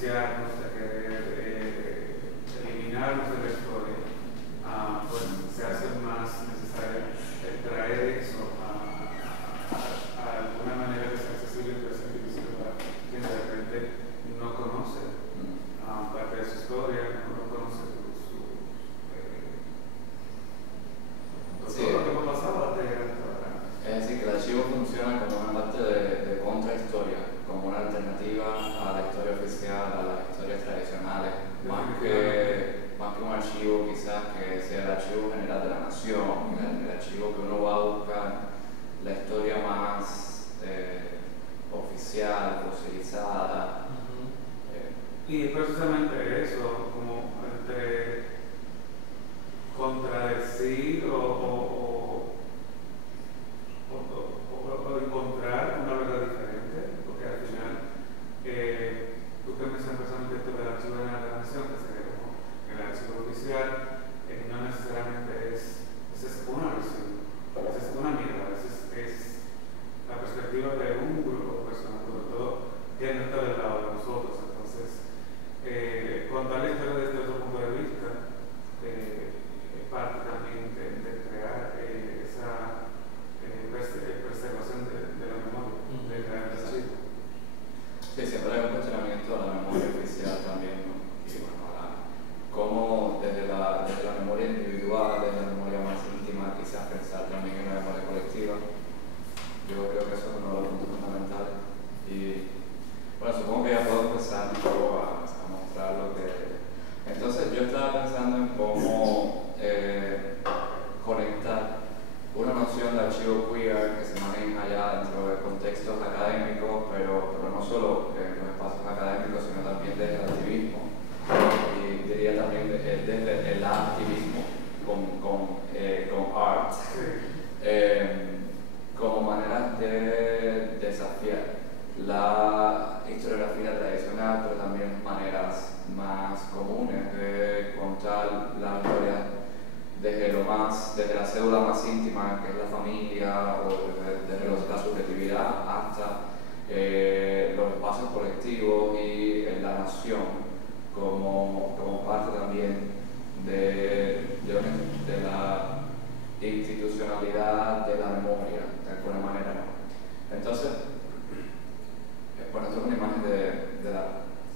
enviciarnos, a querer eliminarnos de la historia, pues se hace más necesario traer eso a alguna manera que sea accesible y que sea difícil para quien de repente no conoce parte de su historia, no conoce Sí. todo lo que hemos pasado hasta llegar hasta ahora. Es decir, que el archivo funciona como una parte de contrahistoria, como una alternativa a la historia oficial, a las historias tradicionales, más que un archivo quizás que sea el archivo general de la nación, el archivo que uno va a buscar la historia más oficial, fosilizada. Y precisamente eso, como entre contradecir o encontrar una verdad diferente, porque al final tú que mencionas precisamente esto del archivo de la nación, que sería como el archivo oficial, no necesariamente es una versión, es una mirada, es la perspectiva de un grupo de personas, sobre todo que no está del lado de nosotros. Entonces, contar la historia desde otro punto de vista es parte también de crear esa preservación de la memoria, de crear el archivo. Sí, siempre hay un cuestionamiento a la memoria oficial también, ¿no? Y bueno, cómo desde la memoria individual, desde la memoria más íntima, quizás pensar también en una memoria colectiva. Yo creo que eso es uno de los puntos fundamentales. Y bueno, supongo que ya puedo empezar un poco a mostrar lo que... Entonces yo estaba pensando en cómo conectar una noción de archivo queer que se maneja ya dentro de contextos académicos, pero no solo en los espacios académicos, sino también desde el activismo, y diría también desde el activismo con art, como maneras de desafiar la historiografía tradicional, pero también maneras más comunes de contar la historia desde la cédula más íntima, que es la familia, o desde la subjetividad, hasta los espacios colectivos y la nación como parte también de la institucionalidad de la memoria, de alguna manera, ¿no? Entonces, bueno, esto es una imagen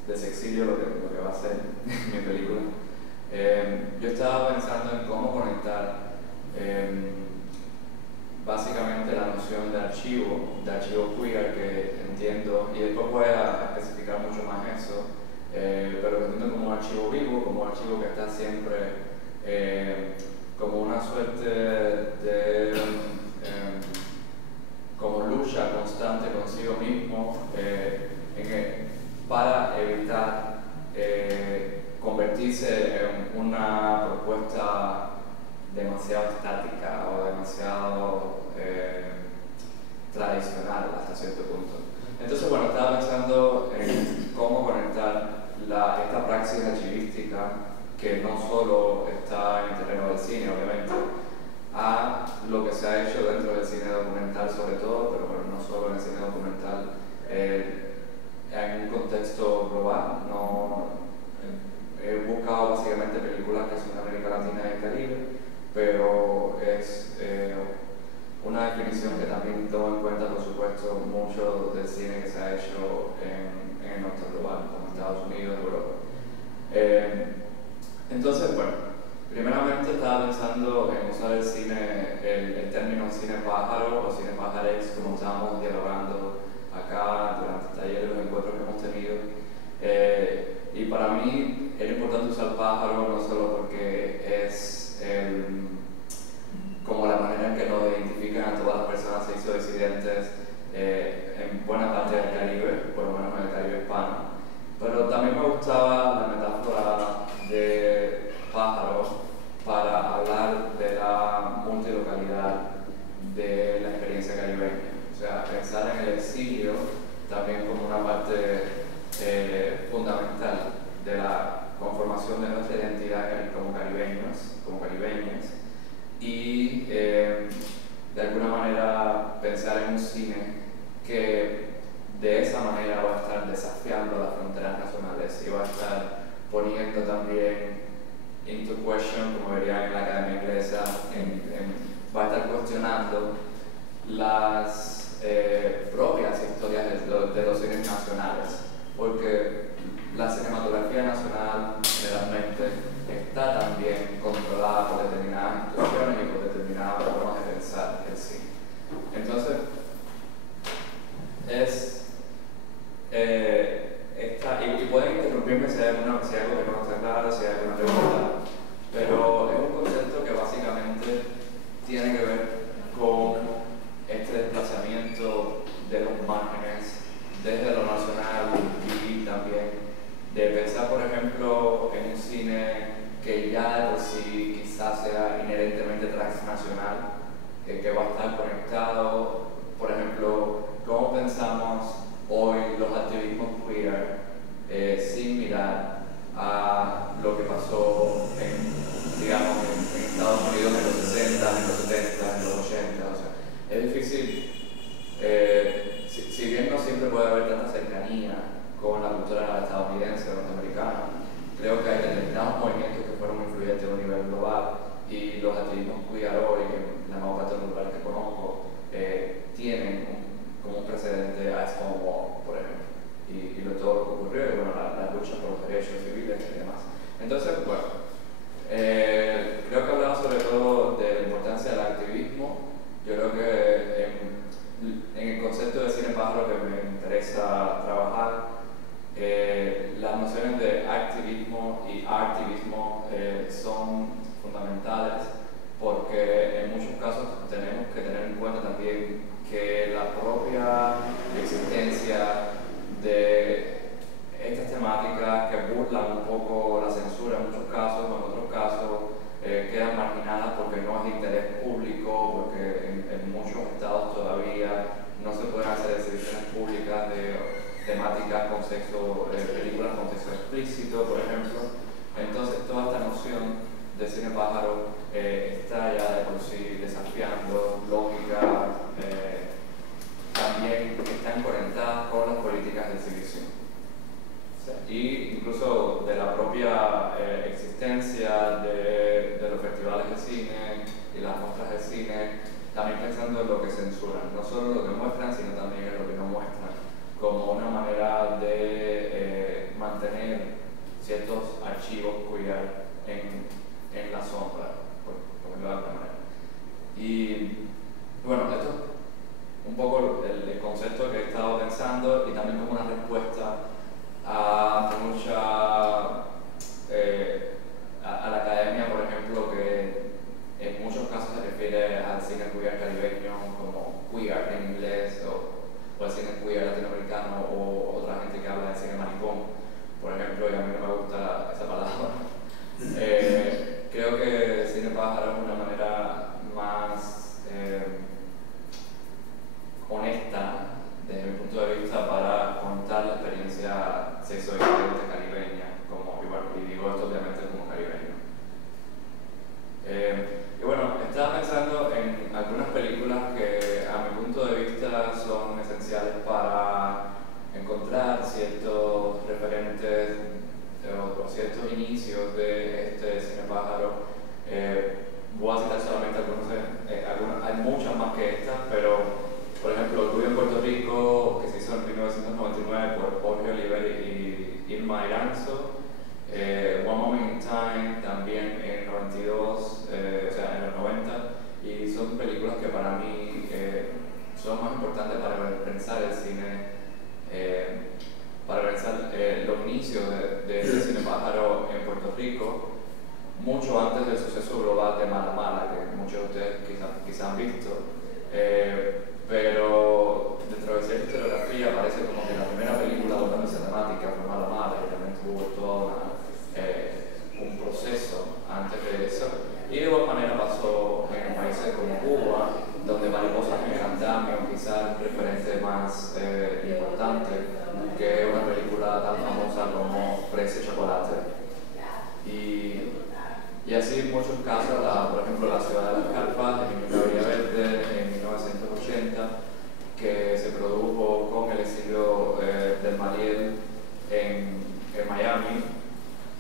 de Sexilio, lo que va a ser mi película. Yo estaba pensando en cómo conectar básicamente la noción de archivo queer, que entiendo, y después voy a especificar mucho más eso, pero que entiendo como un archivo vivo, como un archivo que está siempre como una suerte de como lucha constante consigo mismo para evitar convertirse en una propuesta demasiado estática o demasiado tradicional hasta cierto punto. Entonces, bueno, estaba pensando en cómo conectar esta praxis archivística, que no solo está en el terreno del cine, obviamente, a lo que se ha hecho dentro del cine documental sobre todo, pero bueno, no solo en el cine documental, en un contexto global. He buscado básicamente películas que son de América Latina y el Caribe, pero es una definición que también toma en cuenta, por supuesto, mucho del cine que se ha hecho en el norte global, como Estados Unidos, Europa. Entonces, bueno, primeramente estaba pensando en usar el término cine pájaro o cine pájarex, como estábamos dialogando acá durante el taller de los encuentros que hemos tenido. Y para mí era importante usar pájaro no solo porque es como la manera en que nos identifican a todas las personas sexodisidentes en buena parte del Caribe, por lo menos en el Caribe hispano, pero también me gustaba la metáfora de pájaro para hablar de la multilocalidad de la experiencia caribeña. O sea, pensar en el exilio también como una parte fundamental de la conformación de nuestra identidad como caribeñas, y de alguna manera pensar en un cine que de esa manera va a estar desafiando las fronteras nacionales y va a estar poniendo también into question, como verían en la academia inglesa, va a estar cuestionando las propias historias de los cines nacionales, porque la cinematografía nacional generalmente está también controlada por determinadas instituciones y por determinadas formas de pensar el cine. Entonces, y pueden interrumpirme si hay algo que no está claro, si hay alguna pregunta, pero es un concepto que básicamente tiene que ver con este desplazamiento de los márgenes desde lo nacional y también de pensar, por ejemplo, en un cine que ya de por sí quizás sea inherentemente transnacional, que va a estar conectado, por ejemplo, cómo pensamos hoy los activismos queer sin mirar a lo que pasó digamos, en Estados Unidos en los 60, en los 70, en los 80. O sea, es difícil, si bien no siempre puede haber tanta cercanía con la cultura estadounidense o norteamericana, creo que hay determinados movimientos que fueron influyentes a un nivel global, y los activismos queer hoy, en la mayor parte de los lugares que conozco, tienen como un precedente a Stonewall, por ejemplo, y todo lo que ocurrió, y bueno, la lucha por los derechos civiles y demás. Entonces, bueno, creo que hablaba sobre todo de la importancia del activismo. Yo creo que en el concepto de cine pájaro que me interesa trabajar, las nociones de activismo y artivismo son fundamentales, porque en muchos casos tenemos que tener en cuenta también que la propia existencia de estas temáticas que burlan un poco la censura en muchos casos, o en otros casos quedan marginadas porque no es de interés público, porque en muchos estados todavía no se pueden hacer exhibiciones públicas de temáticas con sexo, películas con sexo explícito, por ejemplo. Entonces toda esta noción de cine pájaro está ya de por sí desafiando lógicas, también están conectadas con las políticas de exhibición. Y incluso de la propia existencia de los festivales de cine y las muestras de cine, también pensando en lo que censuran, no solo lo que muestran, sino también en lo que no muestran, como una manera de mantener ciertos archivos queer en la sombra, por decirlo de alguna manera. Y bueno, esto es un poco el concepto que he estado pensando, y también como una respuesta a la academia, por ejemplo, que en muchos casos se refiere al cine queer caribeño como queer en inglés, o el cine queer latinoamericano, o otra gente que habla de cine maricón, por ejemplo, y a mí no me gusta esa palabra. Creo que cine pájaro es una manera más honesta, desde mi punto de vista, para contar la experiencia sexoidente caribeña, y digo esto obviamente como caribeño. Y bueno, estaba pensando en algunas películas que a mi punto de vista son esenciales para encontrar ciertos referentes o ciertos inicios de este cine pájaro. Voy a citar solamente algunas, hay muchas más que estas, pero por ejemplo, Orgullo en Puerto Rico, que se hizo en 1999 por Jorge Oliver y Irma Iranzo. One Moment in Time, también en el 92, o sea, en los 90, y son películas que para mí son más importantes para pensar el cine, para pensar los inicios de este cine pájaro en Puerto Rico, mucho antes del suceso global de Mala Mala, que muchos de ustedes quizás han visto. Pero dentro de cierta historiografía parece como que la primera película abordando esa temática fue Mala Mala, y también tuvo todo un proceso antes de eso. Y de igual manera pasó en países como Cuba, donde Mariposas en el Andamio quizás un referente más importante que una película tan famosa como Fresa y Chocolate. Y así en muchos casos, por ejemplo, La Ciudad de las Carpas, en Villa Verde, en 1980, que se produjo con el exilio del Mariel en Miami. Jaime,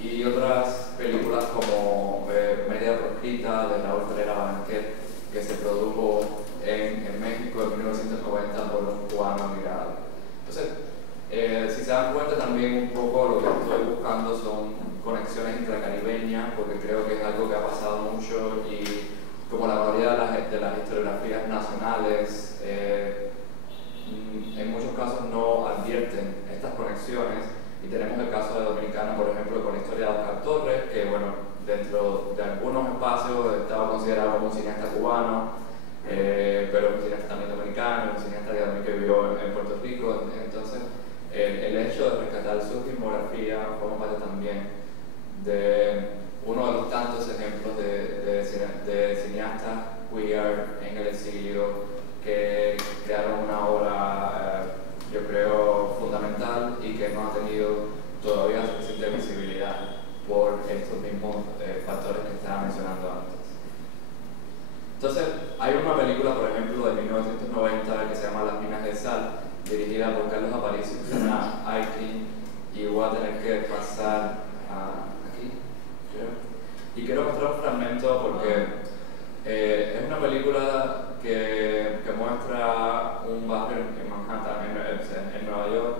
y otras películas como Media Proscrita de Raúl Ferreira Banquet, que se produjo en México en 1990 por un cubano emigrado. Entonces, si se dan cuenta también un poco lo que estoy buscando son conexiones intracaribeñas, porque creo que es algo que ha pasado mucho y como la mayoría de las historiografías nacionales en muchos casos no advierten estas conexiones, y tenemos el caso de Dominicana, por ejemplo, con la historia de Oscar Torres, que bueno, dentro de algunos espacios estaba considerado como un cineasta cubano, pero un cineasta también dominicano, un cineasta que vivió en Puerto Rico. Entonces, el hecho de rescatar su filmografía forma parte también de uno de los tantos ejemplos de cineastas queer en el exilio que crearon una obra, yo creo, fundamental y que no ha tenido todavía suficiente visibilidad por estos mismos factores que estaba mencionando antes. Entonces, hay una película, por ejemplo, de 1990 que se llama Las Minas de Sal, dirigida por Carlos Aparicio, que se llama Aikin, y voy a tener que pasar aquí, creo. Y quiero mostrar un fragmento porque es una película que muestra un barrio en Manhattan, en Nueva York,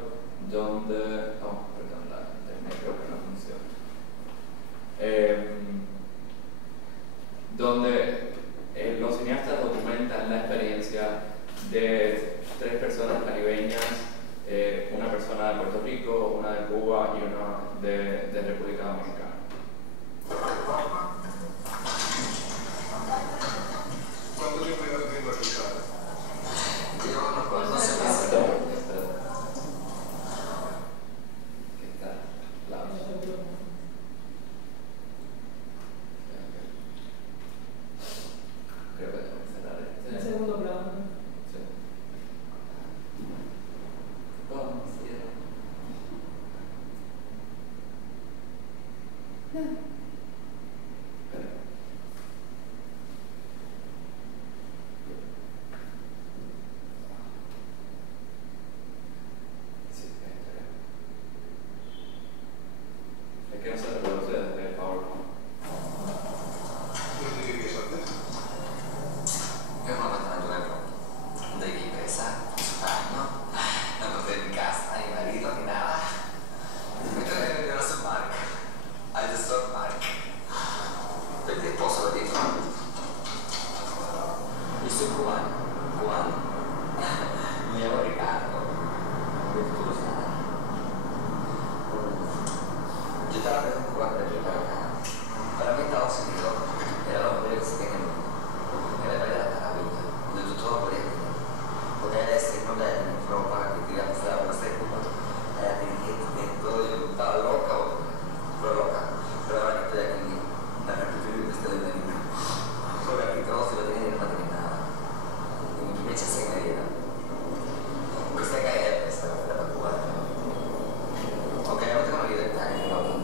donde... Oh, perdón, la internet creo que no funciona. Donde los cineastas documentan la experiencia de 3 personas caribeñas, una persona de Puerto Rico, una de Cuba y una de República Dominicana. ¿Cuánto tiempo llevas viviendo aquí? Llevo unos cuantos meses. ¿Qué tal? Creo que tengo que cerrar este. El segundo plano. Sí. ¿Cómo cierro? Es que no se reproduce desde el PowerPoint. ¿Dónde vivías antes? Io non ho nuevo, devi pensare, no? Non potevi in casa, il marito che nada. Io non so Mark, I just saw Mark. Perché posso dire? Io sono cubano, mi americano, perché tu lo sai. Yo estaba pensando en cubano de primera. Para mí Estados Unidos era lo mejor que se tiene en el mundo. Era la vera maravilla, donde tú todo podías tener. Porque era ese problema en Europa que quería pasar a la Cuba. Era dirigente, todo yo estaba loca, pero loca. Pero ahora que estoy aquí, me arrepiento de estar de niño. Porque aquí todo se lo tenía y no tenía nada. Y me eché sin medida. Porque se caía esa era para Cuba. Aunque yo no tengo la libertad que tengo aquí.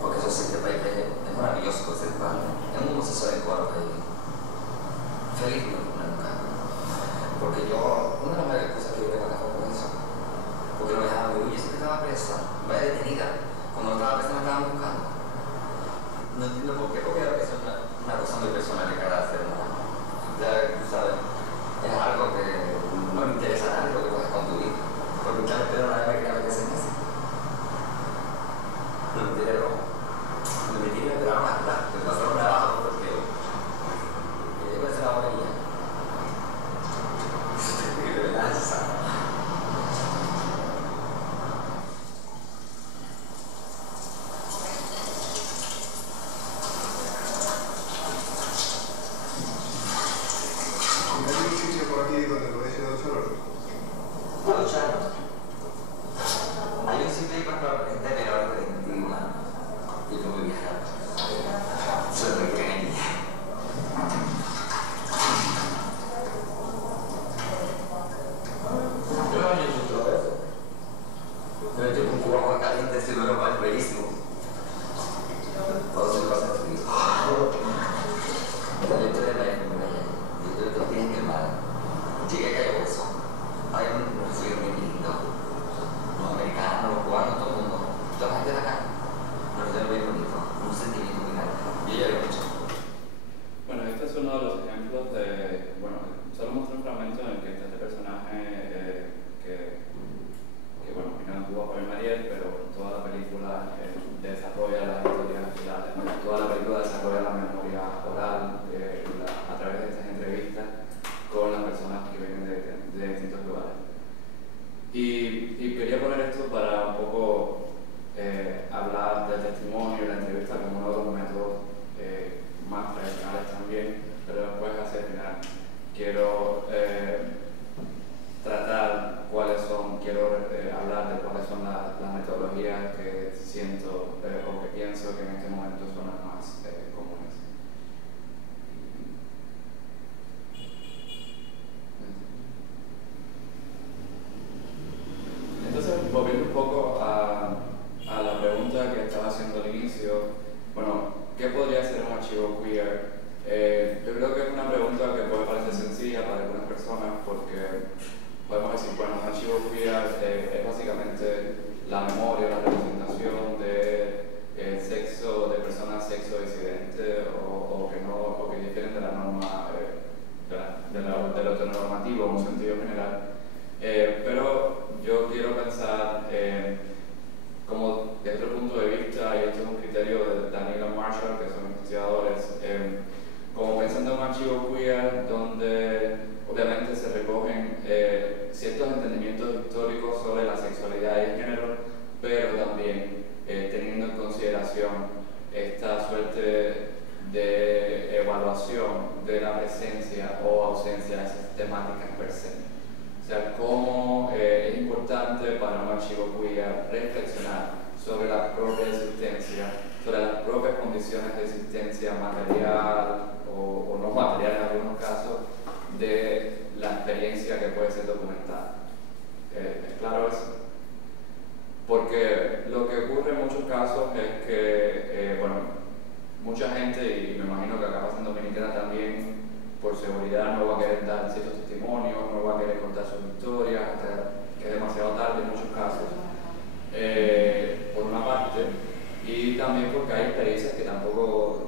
Porque eso sí, este país es maravilloso conservar. Es un homosexual en cuatro países. Feliz nunca. Porque yo, una de las mayores cosas que yo vengo acá fue con eso. Porque no me dejaban vivir. Yo siempre estaba presa, vaya detenida. Cuando estaba presa me estaban buscando. No entiendo por qué, porque eso es una cosa muy personal de cada ser humano. Ya, tú sabes, es algo que no me interesa a nadie lo que puedas con tu vida. Porque ustedes pero nadie me quería meterse en eso. No me tiré rojo. Me metí en el drama, me pasaron abajo porque yo voy a hacer la orilla. De lanza. ¿Hay un sitio por aquí donde podéis ir a ducharos? A ducharnos. Hay un sitio ahí para gente menor de 21 años. Y yo muy vieja. película desarrolla la historia, toda la película desarrolla la memoria oral a través de estas entrevistas con las personas que vienen de distintos lugares. Y quería poner esto para un poco hablar del testimonio y la entrevista como uno de los métodos más tradicionales también, pero después hacia el final quiero hablar de cuáles son las metodologías que siento o que pienso que en este momento son las más comunes. Entonces, volviendo un poco a la pregunta que estaba haciendo al inicio, bueno, ¿qué podría ser un archivo queer? Yo creo que es una pregunta que puede parecer sencilla para algunas personas porque podemos decir, bueno, un archivo queer es básicamente la memoria, la representación de sexo, de personas sexo disidentes o que difieren de la norma, de lo heteronormativo en un sentido general. Pero yo quiero pensar como desde otro punto de vista, y esto es un criterio de Daniel y Marshall, que son investigadores, como pensando en un archivo queer donde obviamente se recogen ciertos entendimientos históricos sobre la sexualidad y el género, pero también teniendo en consideración esta suerte de evaluación de la presencia o ausencia de esas temáticas per se. O sea, cómo es importante para un archivo queer reflexionar sobre la propia existencia, sobre las propias condiciones de existencia material o no material en algunos casos, de la experiencia que puede ser documentada. ¿Es claro eso? Porque lo que ocurre en muchos casos es que, bueno, mucha gente, y me imagino que acá pasa en Dominicana también, por seguridad no va a querer dar ciertos testimonios, no va a querer contar sus historias, hasta que es demasiado tarde en muchos casos, por una parte, y también porque hay experiencias que tampoco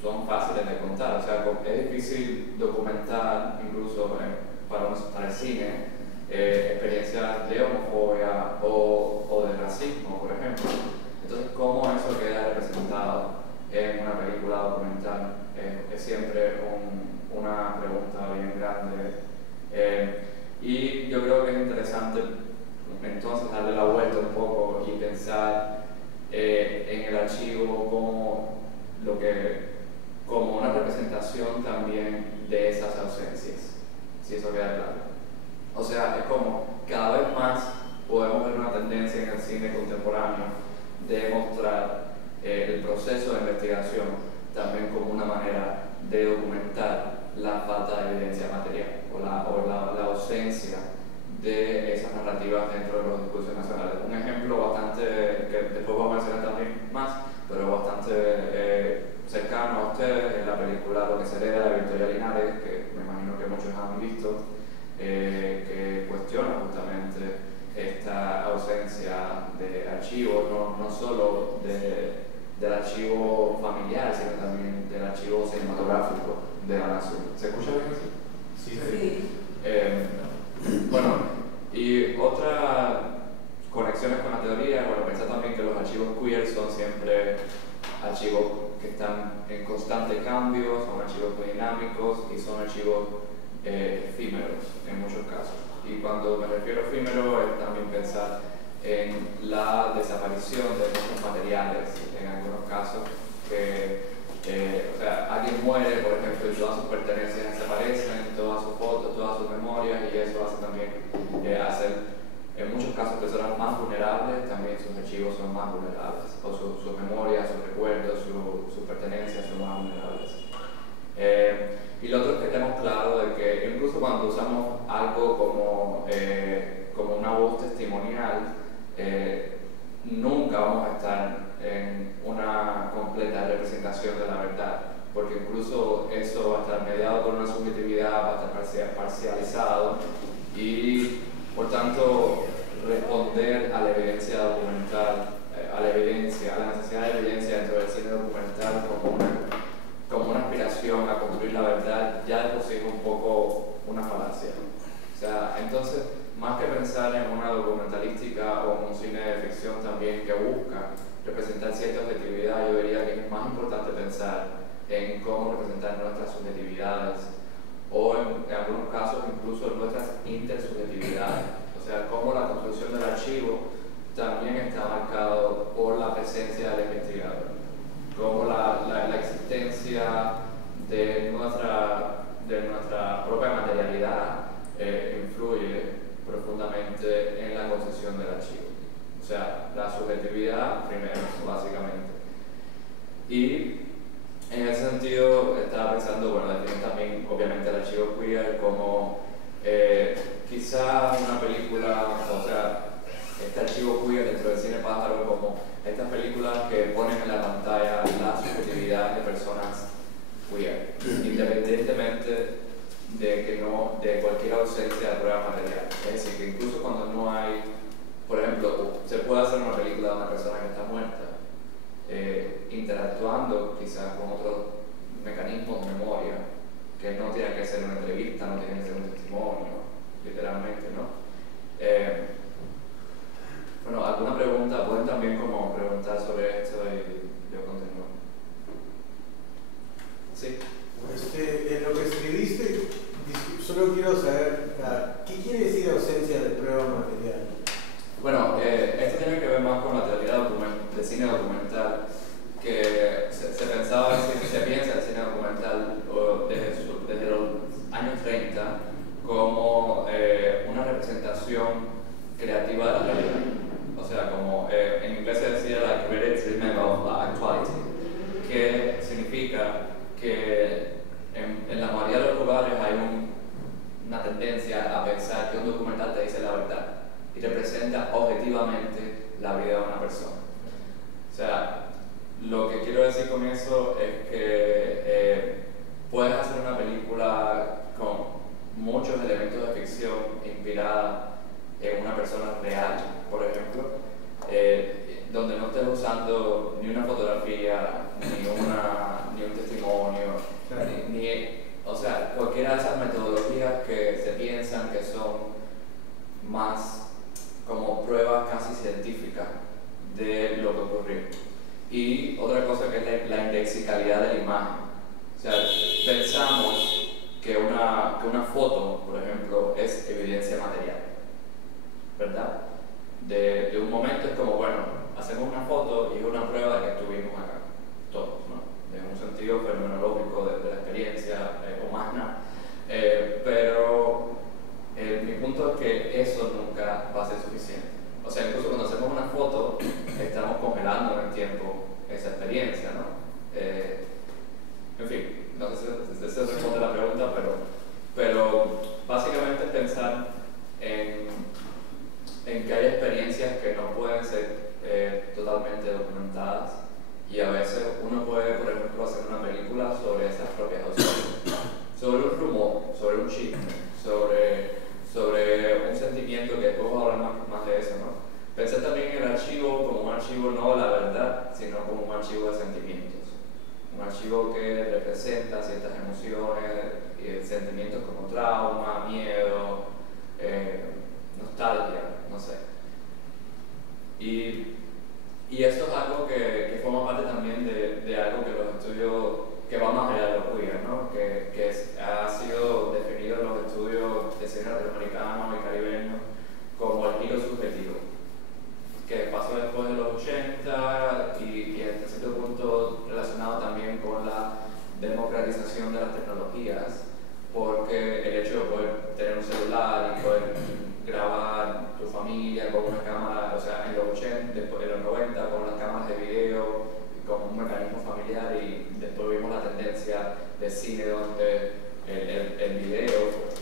son fáciles de contar. O sea, es difícil documentar, incluso para el cine, experiencias de homofobia o de racismo, por ejemplo. Entonces, ¿cómo eso queda representado en una película documental? Es siempre una pregunta bien grande. Y yo creo que es interesante entonces darle la vuelta un poco y pensar en el archivo como una representación también de esas ausencias, si eso queda claro. O sea, es como cada vez más podemos ver una tendencia en el cine contemporáneo de mostrar el proceso de investigación también como una manera de documentar la falta de evidencia material o la ausencia de esas narrativas dentro de los discursos nacionales. Un ejemplo bastante, que después vamos a mencionar también más, pero bastante cercano a ustedes, es la película Lo que se hereda de Victoria Linares, que me imagino que muchos han visto, que cuestiona justamente esta ausencia de archivos, no solo del archivo familiar, sino también del archivo cinematográfico de la nación. ¿Se escucha bien así? Sí. Bueno, y otras conexiones con la teoría, bueno, pensar también que los archivos queer son siempre archivos que están en constante cambio, son archivos muy dinámicos y son archivos efímeros en muchos casos. Y cuando me refiero a efímero es también pensar en la desaparición de muchos materiales, en algunos casos que o sea, alguien muere, por ejemplo, y todas sus pertenencias desaparecen, todas sus fotos, todas sus memorias, y eso hace también hacer, en muchos casos, personas más vulnerables, también sus archivos son más vulnerables, o sus memorias, sus recuerdos, sus pertenencias son más vulnerables. Y lo otro es que tenemos claro de que incluso cuando usamos algo como una voz testimonial, nunca vamos a estar en una completa representación de la verdad, porque incluso eso va a estar mediado por una subjetividad, va a estar parcializado y por tanto responder a la evidencia documental, a la necesidad de evidencia dentro del cine documental como una aspiración a construir la verdad, ya de por sí es un poco una falacia. O sea, entonces, más que pensar en una documentalística o en un cine de ficción también que busca representar cierta objetividad, yo diría que es más importante pensar en cómo representar nuestras subjetividades o en algunos casos incluso nuestras intersubjetividades. O sea, cómo la construcción del archivo también está marcado por la presencia del investigador, cómo la existencia de nuestra propia materialidad influye profundamente en la construcción del archivo. O sea, la subjetividad primero, básicamente. Y en ese sentido estaba pensando, bueno, definir también obviamente el archivo queer como quizá una película, o sea, este archivo queer dentro del cine pájaro como estas películas que ponen en la pantalla la subjetividad de personas queer, independientemente de cualquier ausencia de prueba material. Es decir, que incluso cuando no hay, por ejemplo, se puede hacer una película de una persona que está muerta, interactuando quizás con otros mecanismos de memoria, que no tiene que ser una entrevista, no tiene que ser un testimonio, literalmente, ¿no? Bueno, ¿alguna pregunta? Pueden también como preguntar sobre esto y yo continúo. ¿Sí? En lo que escribiste, solo quiero saber, ¿qué quiere decir ausencia de prueba material? Bueno, esto tiene que ver más con la teoría de cine documental, que se pensaba, se piensa el cine documental desde los años 30 como una representación creativa de la realidad. O sea, como en inglés se decía like creative treatment of actuality, que significa que en la mayoría de los lugares hay una tendencia a pensar que un documental te dice la verdad y representa objetivamente la vida de una persona. O sea, lo que quiero decir con eso es que puedes hacer una película con muchos elementos de ficción inspirada en una persona real, por ejemplo, donde no estés usando ni una fotografía, ni un testimonio, o sea, cualquiera de esas metodologías que se piensan que son más como pruebas casi científicas de lo que ocurrió. Y otra cosa que es la indexicalidad de la imagen. O sea, pensamos que una foto, por ejemplo, es evidencia material, ¿verdad? De un momento es como, bueno, hacemos una foto y es una prueba de que estuvimos acá, todos, ¿no? En un sentido fenomenológico de la experiencia humana, pero mi punto es que eso nunca va a ser suficiente. O sea, incluso cuando hacemos una foto, estamos congelando en el tiempo esa experiencia, ¿no? En fin, no sé si eso responde a la pregunta, pero básicamente es pensar en que hay experiencias que no pueden ser totalmente documentadas, y a veces uno puede, por ejemplo, hacer una película sobre esas propias ausencias, sobre un rumor, sobre un chisme, sobre un sentimiento, que después voy a hablar más de eso, ¿no? Pensé también en el archivo como un archivo no de la verdad, sino como un archivo de sentimientos. Un archivo que representa ciertas emociones, sentimientos como trauma, miedo, nostalgia, no sé. Y eso es algo que forma parte también de algo que los estudios, que va más allá de lo queer, ¿no? Que ha sido definido en los estudios de cine latinoamericano y caribeño como el giro subjetivo, que pasó después de los 80 y hasta cierto punto relacionado también con la democratización de las tecnologías, porque el hecho de poder tener un celular y poder grabar tu familia con una cámara, o sea, en los 80, después de los 90 con las cámaras de video, con un mecanismo familiar, y después vimos la tendencia de cine donde el video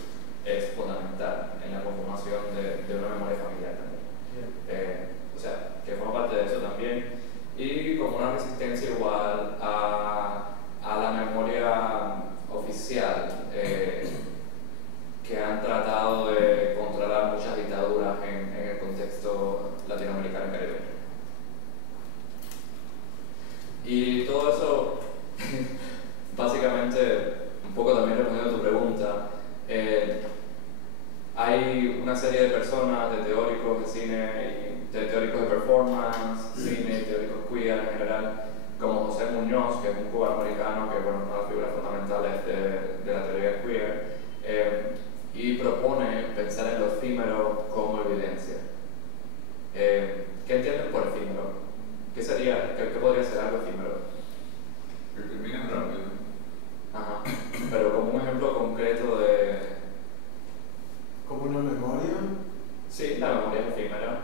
es fundamental en la conformación de una memoria familiar también. O sea, que forma parte de eso también, y como una resistencia igual a la memoria oficial, que han tratado de controlar muchas dictaduras en el contexto latinoamericano y caribeño. Y todo eso, básicamente, un poco también respondiendo a tu pregunta, hay una serie de personas, de teóricos de cine, de teóricos de performance general, como José Muñoz, que es un cubanoamericano que, bueno, es una de las figuras fundamentales de la teoría queer, y propone pensar en lo efímero como evidencia. ¿Qué entienden por efímero? ¿Qué sería, qué podría ser algo efímero? Que termina rápido. Ajá. Pero como un ejemplo concreto de... ¿Como una memoria? Sí, la memoria es efímera.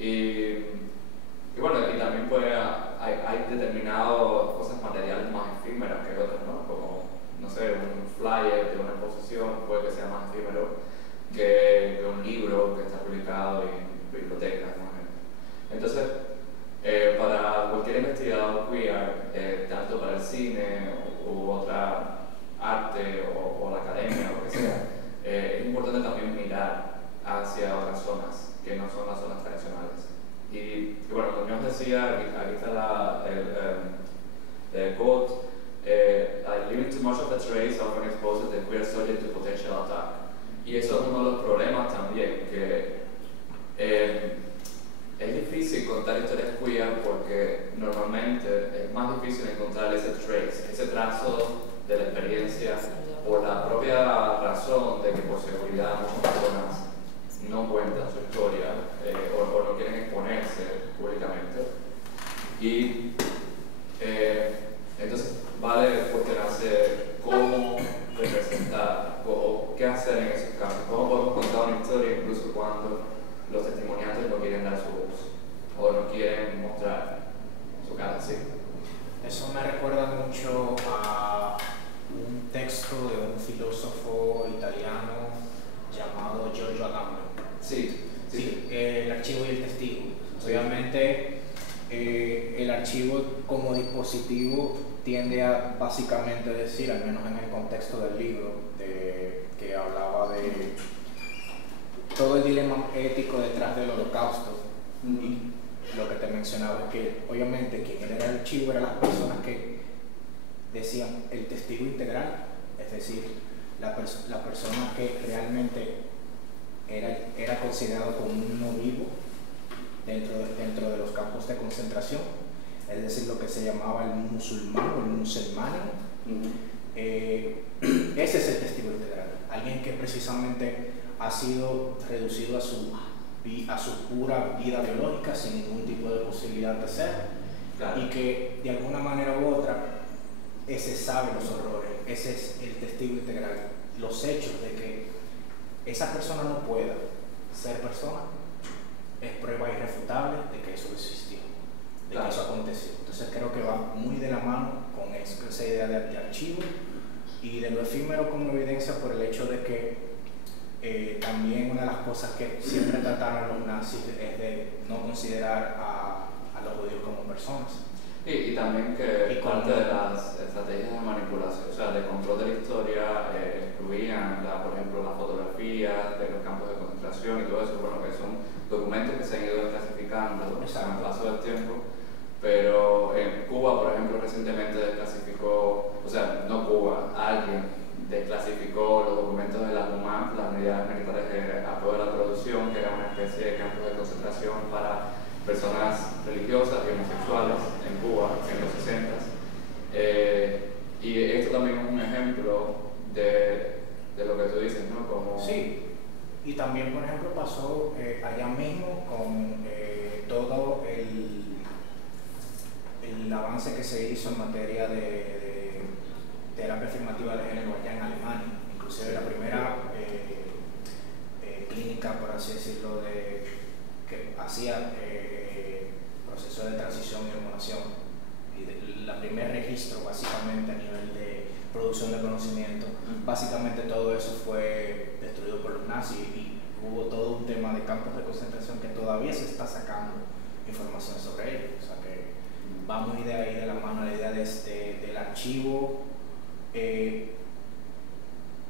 Y bueno, y también pues hay determinadas cosas materiales más efímeras que otras, ¿no? Como, no sé, un flyer de una exposición puede que sea más efímero que un libro que está publicado en bibliotecas, por ejemplo. Entonces, para cualquier investigador queer, tanto para el cine u otra arte o la academia o lo que sea, es importante también mirar hacia otras zonas que no son las zonas tradicionales. Y bueno, como yo os decía, aquí está el quote, leaving too much of the trace often exposes the queer subject to potential attack. Y eso es uno de los problemas también, que es difícil contar historias queer porque normalmente es más difícil encontrar ese trace, ese trazo de la experiencia, por la propia razón de que por seguridad muchas personas no cuentan su historia o no quieren exponerse públicamente. Y entonces vale cuestionarse cómo representar o qué hacer en esos casos, cómo podemos contar una historia incluso cuando los testimoniantes no quieren dar su voz o no quieren mostrar su cara. Sí. Eso me recuerda mucho a un texto de un filósofo italiano llamado Giorgio Agamben. Sí. El archivo y el testigo. Obviamente, el archivo como dispositivo tiende a básicamente decir, al menos en el contexto del libro, que hablaba de todo el dilema ético detrás del holocausto. Y lo que te mencionaba es que, obviamente, quien era el archivo eran las personas que decían el testigo integral, es decir, la persona que realmente era considerado como un no vivo dentro de los campos de concentración, es decir, lo que se llamaba el musulmán o el musulmán. Ese es el testigo integral, alguien que precisamente ha sido reducido a su pura vida biológica sin ningún tipo de posibilidad de ser, claro. Y que de alguna manera u otra ese sabe los horrores, ese es el testigo integral, los hechos de que esa persona no pueda ser persona es prueba irrefutable de que eso existió, de que eso aconteció. Entonces creo que va muy de la mano con esa idea de archivo y de lo efímero como evidencia por el hecho de que también una de las cosas que siempre trataron los nazis es de no considerar a los judíos como personas. Y también que parte de las estrategias de manipulación, o sea, de control de la historia, excluían, por ejemplo, las fotografías de los campos de concentración y todo eso, bueno, que son documentos que se han ido desclasificando con el paso del tiempo. Pero en Cuba, por ejemplo, recientemente desclasificó, o sea, no Cuba, alguien desclasificó los documentos de las UMAM, las unidades militares de apoyo a la producción, que era una especie de campos de concentración para personas religiosas y homosexuales en Cuba en los 60s. Y esto también es un ejemplo de lo que tú dices, ¿no? Como... Sí, y también, por ejemplo, pasó allá mismo con todo el avance que se hizo en materia de terapia afirmativa de género allá en Alemania. Inclusive la primera clínica, por así decirlo, que hacía proceso de transición y hormonación. Y la primer registro, básicamente, a nivel de producción de conocimiento, básicamente todo eso fue destruido por los nazis y hubo todo un tema de campos de concentración que todavía se está sacando información sobre ello. O sea que va muy de ahí de la mano la idea del archivo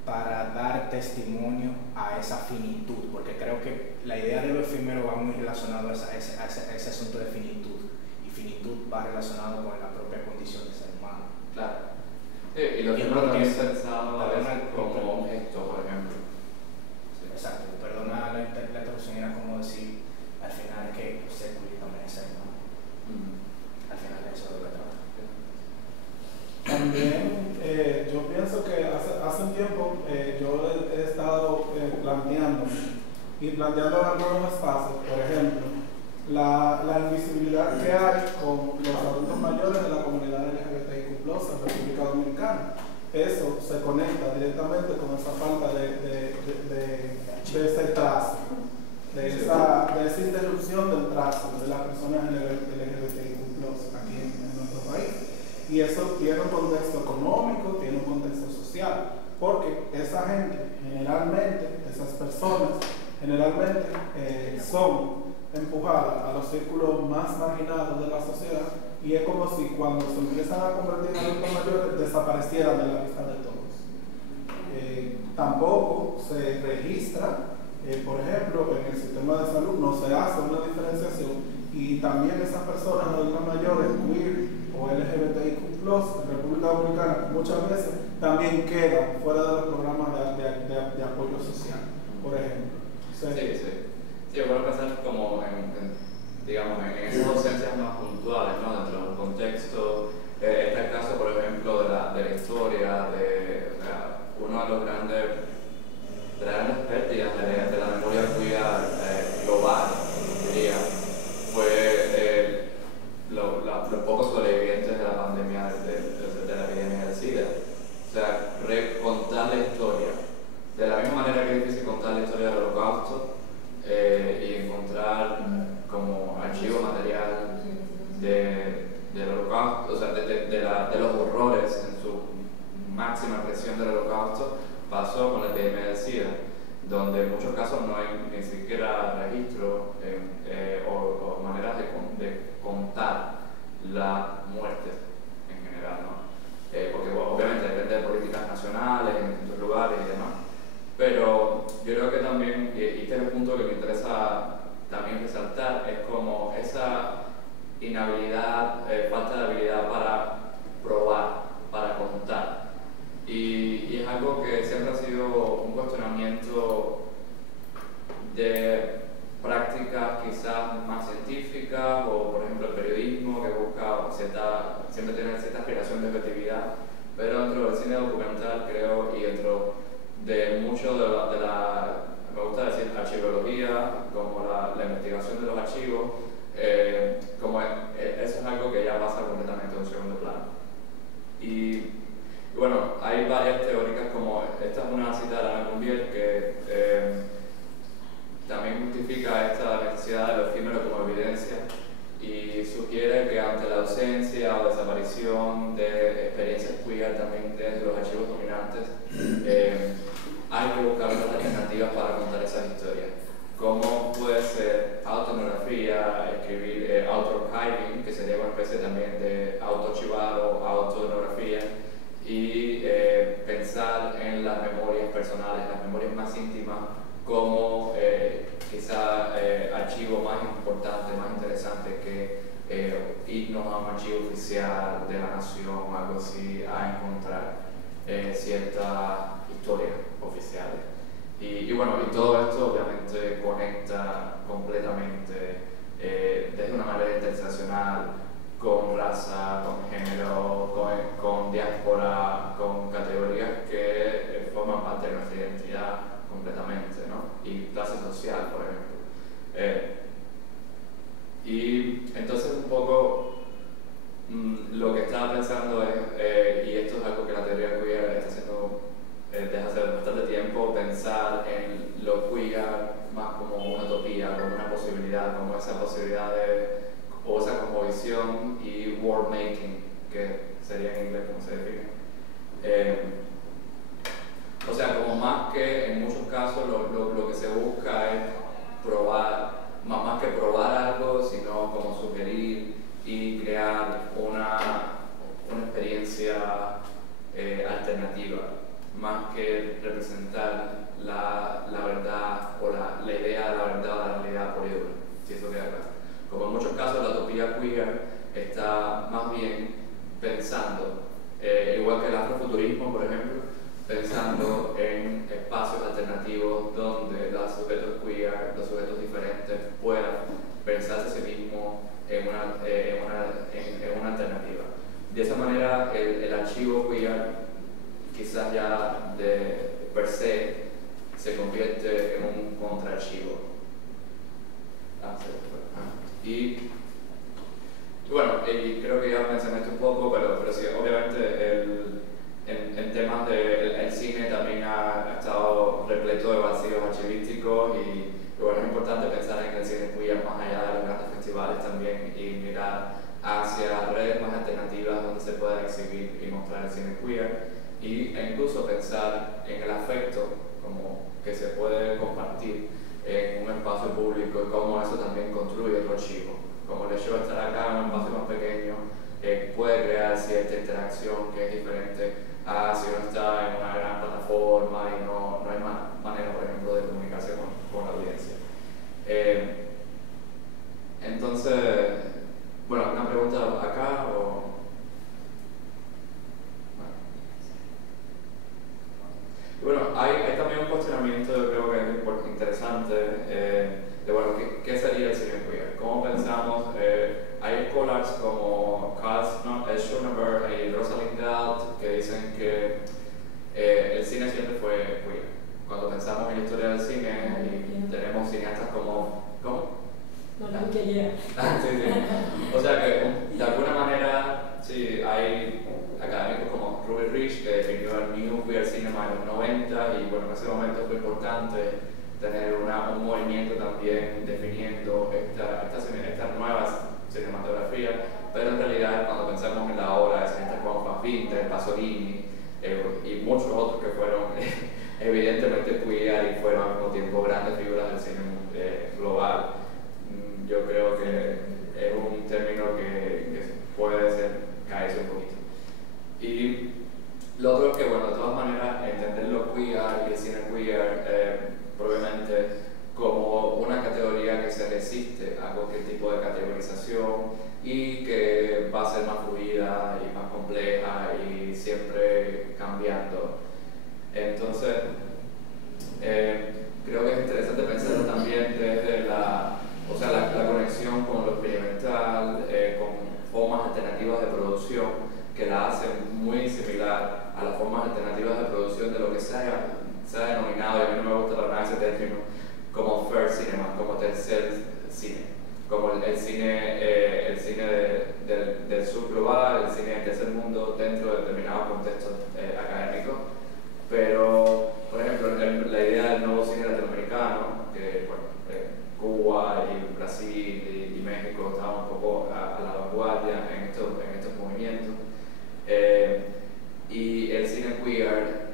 para dar testimonio a esa finitud, porque creo que la idea de lo efímero va muy relacionado a ese asunto de finitud, y finitud va relacionado con la propia condición del ser humano. Claro. Sí, y lo efímero también pensado a veces como un gesto, por ejemplo. Sí. Exacto, perdona la interrupción, era como decir al final que ser queer también es ser humano. la invisibilidad que hay con los adultos mayores de la comunidad LGBTIQ+ en República Dominicana. Eso se conecta directamente con esa falta de ese trazo, de esa interrupción del trazo de las personas LGBTIQ+ aquí en nuestro país. Y eso tiene un contexto económico, tiene un contexto social, porque esa gente, generalmente, esas personas, generalmente son empujadas a los círculos más marginados de la sociedad, y es como si cuando se empiezan a convertir en adultos mayores desaparecieran de la vista de todos. Tampoco se registra, por ejemplo, en el sistema de salud no se hace una diferenciación, y también esas personas adultas mayores, queer o LGBTIQ+, en República Dominicana, muchas veces también quedan fuera de los programas de apoyo social, por ejemplo. Sí, bueno, pensar como digamos, en esas ausencias más puntuales, ¿no? Dentro de un contexto. Está el caso, por ejemplo, de la historia, o sea, uno de las grandes pérdidas de la memoria queer global, diría, fue los pocos sobrevivientes de la pandemia de la epidemia del SIDA. O sea, recontar la historia. De la misma manera que es difícil contar la historia del Holocausto y encontrar como archivo material del Holocausto, o sea, de los horrores en su máxima expresión del Holocausto, pasó con la epidemia del SIDA, donde en muchos casos no hay ni siquiera registro o maneras de contar la muerte en general, ¿no? Porque bueno, obviamente depende de políticas nacionales en distintos lugares y demás, pero yo creo que también, y este es el punto que me interesa también resaltar, es como esa inhabilidad, falta de habilidad para probar, para contar. Y es algo que siempre ha sido un cuestionamiento de prácticas quizás más científicas, o por ejemplo el periodismo, que busca siempre tiene cierta aspiración de objetividad, pero dentro del cine documental, creo, y dentro de mucho de la me gusta decir archivología, como la investigación de los archivos, como eso es algo que ya pasa completamente a un segundo plano. Y bueno, hay varias teóricas, como esta es una cita de Ana Cumbiel que también justifica esta necesidad de lo efímero como evidencia, y sugiere que ante la ausencia o desaparición de experiencias queer también desde los archivos dominantes, hay que buscar otras alternativas para contar esas historias, como puede ser autoetnografía, escribir auto-archiving, que sería una especie también de autoarchivado, autoetnografía, y pensar en las memorias personales, las memorias más íntimas, como quizá archivo más importante, más interesante que irnos a un archivo oficial de la nación, algo así, a encontrar ciertas historias oficiales. Y bueno, y todo esto obviamente conecta completamente desde una manera interseccional con raza, con género, con diáspora, con categorías que forman parte de nuestra identidad completamente, ¿no? Y clase social, por ejemplo. Y entonces un poco lo que estaba pensando es, y esto es algo que la teoría queer está haciendo desde hace bastante tiempo, pensar en lo queer más como una utopía, como una posibilidad, como esa posibilidad o esa cosmovisión y world making, que sería en inglés como se define. O sea, como más que en muchos casos lo que se busca es probar, más que probar algo, sino como sugerir y crear una experiencia alternativa, más que representar la verdad o la idea de la verdad o la realidad por igual, si eso queda claro. Como en muchos casos la utopía queer está más bien pensando, igual que el afrofuturismo, por ejemplo, pensando en espacios alternativos donde los sujetos queer, los sujetos diferentes puedan pensarse a sí mismos en una alternativa. De esa manera el archivo queer quizás ya de per se convierte en un contraarchivo. Y bueno, y creo que ya mencioné esto un poco, pero sí, obviamente en temas del cine también ha estado repleto de vacíos archivísticos y bueno, es importante pensar en el cine queer más allá de los grandes festivales también y mirar hacia redes más alternativas donde se pueda exhibir y mostrar el cine queer e incluso pensar en el afecto como que se puede compartir en un espacio público y cómo eso también construye otro archivo. Como el hecho de estar acá en un espacio más pequeño puede crear cierta interacción que es diferente a si uno está en una gran plataforma y no hay manera, por ejemplo, de comunicarse con la audiencia. Entonces, bueno, ¿alguna pregunta acá o...? Bueno, hay también un cuestionamiento, yo creo que es interesante, de bueno, ¿qué sería el cine queer? ¿Cómo pensamos? Hay scholars como Carl Schoenberg y Rosalind Galt que dicen que el cine siempre fue queer. Cuando pensamos en la historia del cine y tenemos cineastas como... ¿Cómo? No, la que llega. Sí, sí. O sea que de alguna manera sí hay académicos como Ruby Rich que definió el New Queer Cinema en los 90 y bueno, en ese momento fue importante tener un movimiento también definiendo esta nueva cinematografía, pero en realidad cuando pensamos en la obra de cineastas como Fassbinder, Pasolini y muchos otros que fueron evidentemente queer y fueron al mismo tiempo grandes figuras del cine global, yo creo que es un término que puede caerse un poquito. Y lo otro es que, bueno, de todas maneras, entender lo queer y el cine queer probablemente como una categoría que se resiste a cualquier tipo de categorización y que va a ser más fluida y más compleja y siempre cambiando. Entonces, creo que es interesante pensarlo también desde la conexión con lo experimental, con formas alternativas de producción que la hacen muy similar a las formas alternativas de producción de lo que se ha denominado, y a mí no me gusta hablar de ese término, como first cinema, como tercer cine, como el cine del sur global, el cine del tercer mundo dentro de determinados contextos académicos. Pero, por ejemplo, la idea del nuevo cine latinoamericano, que bueno, Cuba y Brasil y México estaban un poco a la vanguardia en estos movimientos. Y el cine queer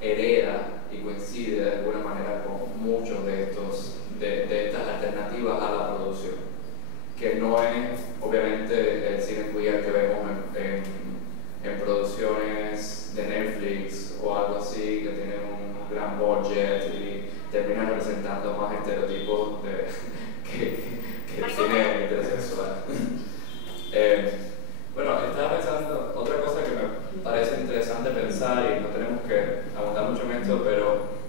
hereda y coincide de alguna manera con muchos de estas alternativas a la producción, que no es obviamente el cine queer que vemos en producciones de Netflix o algo así, que tienen un gran budget y terminan representando más estereotipos que el cine heterosexual. Bueno, estaba pensando, otra cosa que me parece interesante pensar, y no tenemos que abundar mucho en esto, pero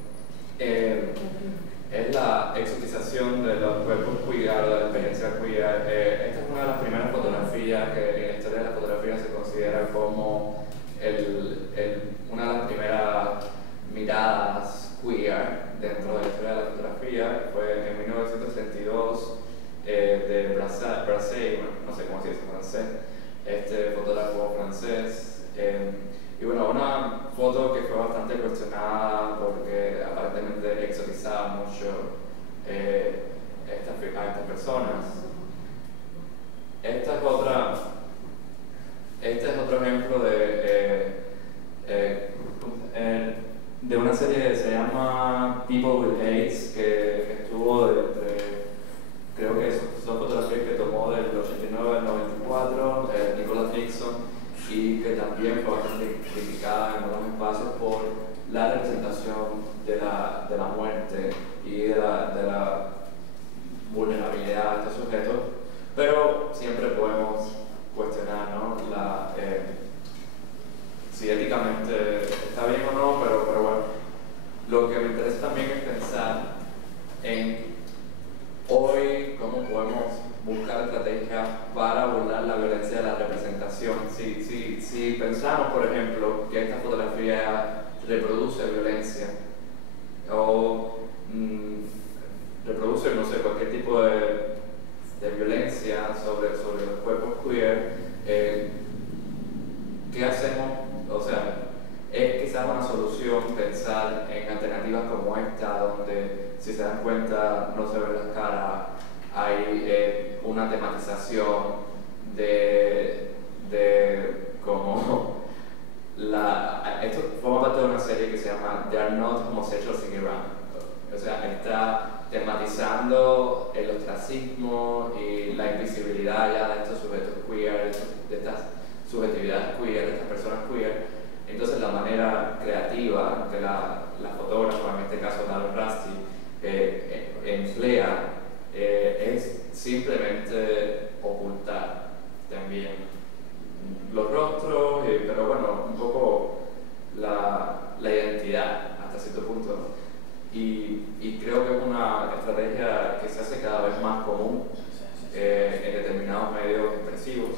es la exotización de los cuerpos queer, de la experiencia queer. Esta es una de las primeras fotografías que en la historia de la fotografía se considera como una de las primeras miradas queer dentro de la historia de la fotografía. Fue en 1932 de Brassai, bueno, no sé cómo se dice en francés, este fotógrafo francés, y bueno, una foto que fue bastante cuestionada porque aparentemente exotizaba mucho a estas personas. Este es otro ejemplo de una serie que se llama People with AIDS, que estuvo creo que son fotografías que tomó del 89 al 94, Nicholas Nixon, y que también fue bastante criticada en algunos espacios por la representación de la muerte y de la vulnerabilidad de estos sujetos, pero siempre podemos cuestionar, ¿no? Si éticamente está bien o no, pero bueno, lo que me interesa también es pensar en hoy cómo podemos buscar estrategias para abordar la violencia de la representación. Si pensamos, por ejemplo, que esta fotografía reproduce violencia o reproduce, no sé, cualquier tipo de violencia sobre los cuerpos no se ve las caras, hay una tematización de como esto forma parte de una serie que se llama They Are Not Homosexuals in Iran. O sea, está tematizando el ostracismo y la invisibilidad ya de estos sujetos queer, de estas subjetividades queer, de estas personas queer. Entonces la manera creativa que la fotógrafa, en este caso Darren Rusty, emplea es simplemente ocultar también los rostros, pero bueno, un poco la identidad hasta cierto punto, ¿no? Y creo que es una estrategia que se hace cada vez más común en determinados medios expresivos.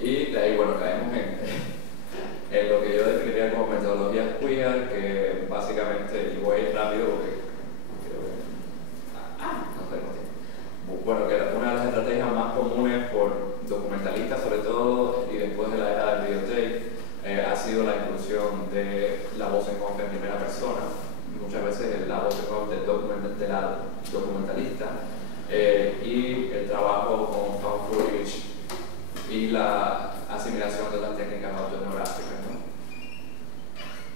Y de ahí, bueno, caemos en lo que yo definiría como metodologías queer, que básicamente, y voy a ir rápido porque creo que no tenemos tiempo. Bueno, que una de las estrategias más comunes por documentalistas sobre todo, y después de la era del videotape, ha sido la inclusión de la voz en off en primera persona, muchas veces la voz en off de la documentalista, y el trabajo con found footage y la asimilación de las técnicas autoetnográficas, ¿no?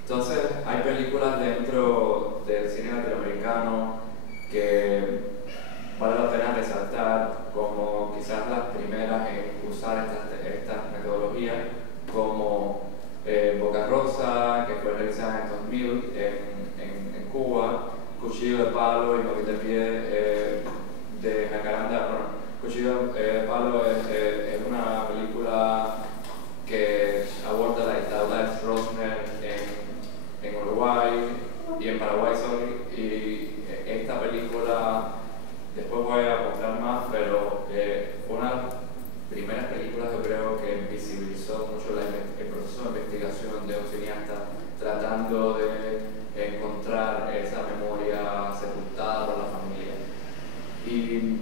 Entonces, hay películas dentro del cine latinoamericano que vale la pena resaltar como quizás las primeras en usar estas metodologías, como Boca Rosa, que fue realizada en 2000 en Cuba, Cuchillo de Palo y Móvil de Pie de Jacaranda. Bueno, Cuchillo de Palo es una película que aborda la dictadura de Stroessner en Uruguay y en Paraguay, y esta película, después voy a mostrar más, pero fue una de las primeras películas, yo creo, que visibilizó mucho el proceso de investigación de un cineasta tratando de encontrar esa memoria sepultada por la familia. Y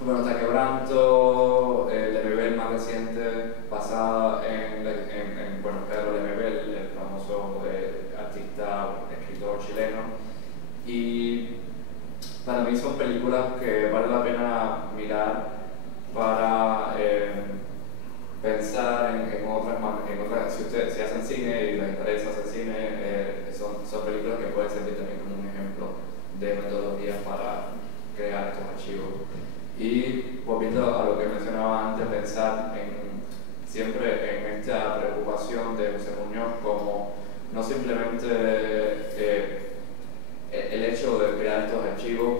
bueno, Hasta Quebranto, Lemebel más reciente, basada en Pedro Lemebel, el famoso artista, escritor chileno. Y para mí son películas que vale la pena mirar para pensar en otras, si hacen cine y les interesa hacer cine, son películas que pueden servir también como un ejemplo de metodologías para crear estos archivos. Y volviendo a lo que mencionaba antes, pensar siempre en esta preocupación de José Muñoz como no simplemente el hecho de crear estos archivos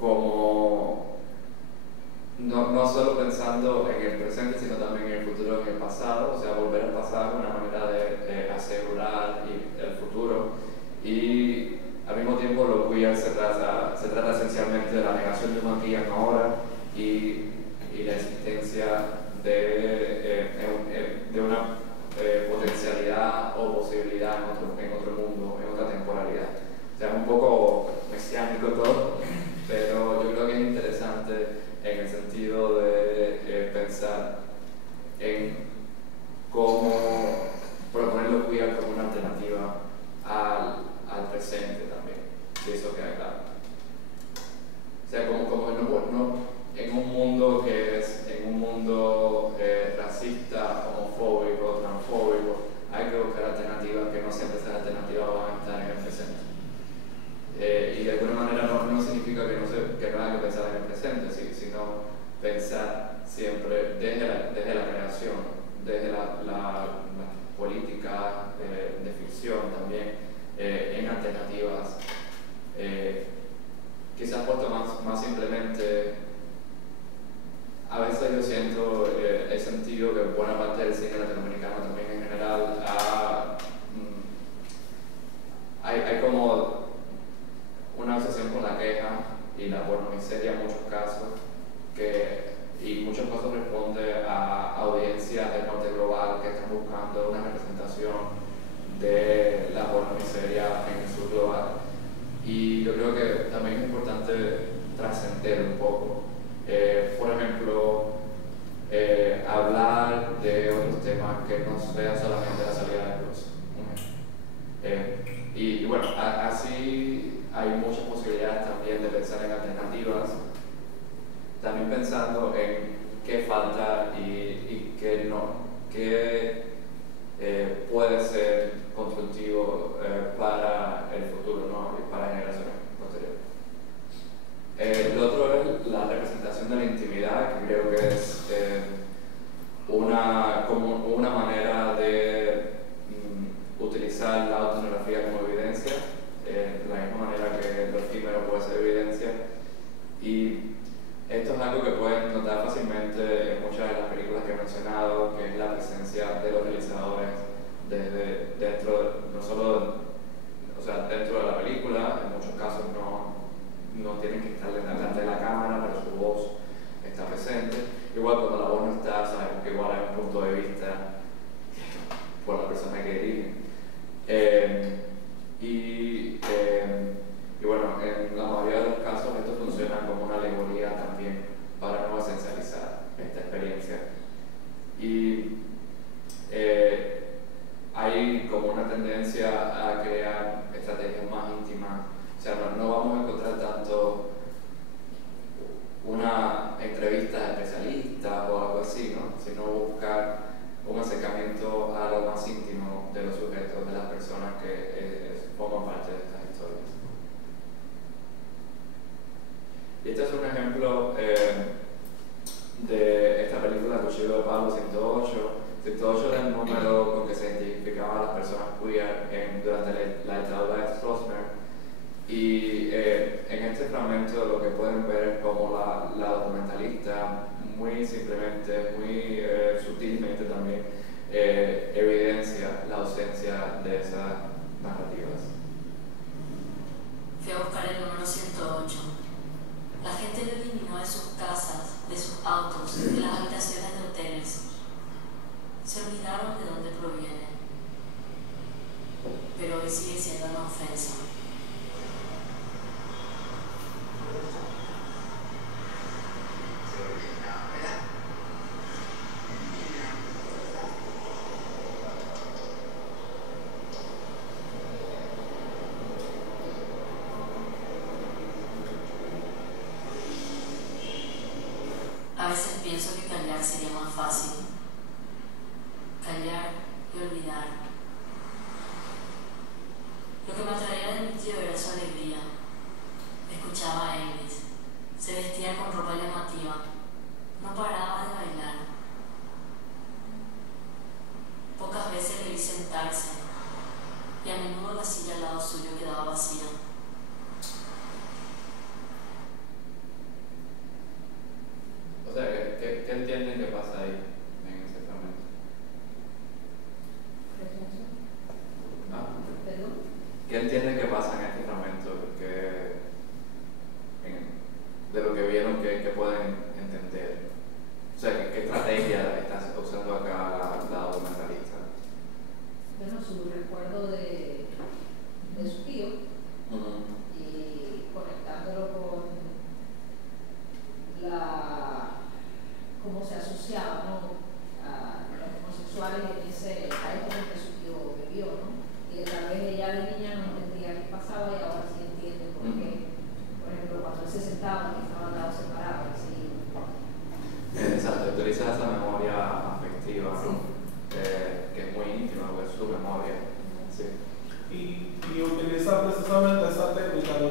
como no solo pensando en el presente, sino también en el futuro, en el pasado, o sea, volver al pasado es una manera de asegurar el futuro. Y al mismo tiempo lo queer se trata esencialmente de la negación de un aquí y un ahora y la existencia de una potencialidad o posibilidad en otro mundo, en otra temporalidad. O sea, es un poco mesiánico todo, pero yo creo que es interesante en el sentido de pensar en cómo proponer lo queer como una alternativa al presente también, si eso queda claro. O sea, como en un mundo que es un mundo racista, homofóbico, transfóbico, hay que buscar alternativas que no siempre esas alternativas van a estar en el presente. Y de alguna manera no significa que no haya que pensar en el presente, sino pensar siempre desde la creación, desde la política de ficción también, en alternativas. Quizás puesto más simplemente, a veces yo siento, he sentido que buena parte del cine latinoamericano también en general hay como una obsesión con la queja y la miseria en muchos casos, y muchos casos responde a audiencias del norte global que están buscando una representación de la miseria en el sur global. Y yo creo que también es importante trascender un poco. Por ejemplo, hablar de otros temas que no vean solamente la salida del closet. Y bueno, así narrativas, también pensando en qué falta y qué no, qué puede ser constructivo para el futuro, ¿no? Y para generaciones posteriores. Lo otro es la representación de la intimidad, que creo que es una manera de utilizar la autoetnografía como evidencia, de la misma manera que lo efímero puede ser evidencia. Y esto es algo que pueden notar fácilmente en muchas de las películas que he mencionado, que es la presencia de los realizadores desde dentro, no solo, o sea, dentro de la película, en muchos casos no tienen que estar delante de la cámara, pero su voz está presente. Igual cuando la voz no está, sabemos que igual hay un punto de vista por la persona que dirige. Y bueno, en la mayoría de los casos esto funciona como una alegoría también para no esencializar esta experiencia. Y hay como una tendencia a crear estrategias más íntimas. O sea, no vamos a encontrar tanto una entrevista de especialistas o algo así, ¿no? Sino buscar un acercamiento a lo más íntimo de los sujetos, de las personas que forman parte de estas historias. Y este es un ejemplo de esta película Cuchillo de Palo 108. 108 era el número con que se identificaban a las personas queer durante la dictadura de Stroessner. Y en este fragmento lo que pueden ver es como la documentalista muy simplemente, muy sutilmente también evidencia la ausencia de esas narrativas. Fui a buscar el número 108. La gente lo eliminó de sus casas, de sus autos, de las habitaciones de hoteles. Se olvidaron de dónde proviene. Pero hoy sigue siendo una ofensa. A veces pienso que callar sería más fácil. Callar y olvidar. Lo que me atraía de mi tío era su alegría. Escuchaba a Elvis. Se vestía con ropa llamativa. No paraba de bailar. Pocas veces le vi sentarse y a menudo la silla al lado suyo quedaba vacía. O sea, ¿qué entienden que pasa ahí en ese fragmento? ¿Perdón? ¿Qué entienden que pasa en este fragmento? De lo que vieron, que pueden entender. O sea, ¿qué estrategia está usando acá la documentalista? Bueno, su recuerdo de su tío y conectándolo con cómo se asociaba, ¿no? A los homosexuales a esto que su tío vivió, ¿no? Y tal vez ella de niña no entendía qué pasaba y ahora sí entiende por qué. Por ejemplo, cuando él se sentaba y estaban dados separados, así. Exacto, utiliza esa memoria afectiva, ¿no? Sí. Que es muy íntima, porque es su memoria. Sí. Y utiliza precisamente esa técnica de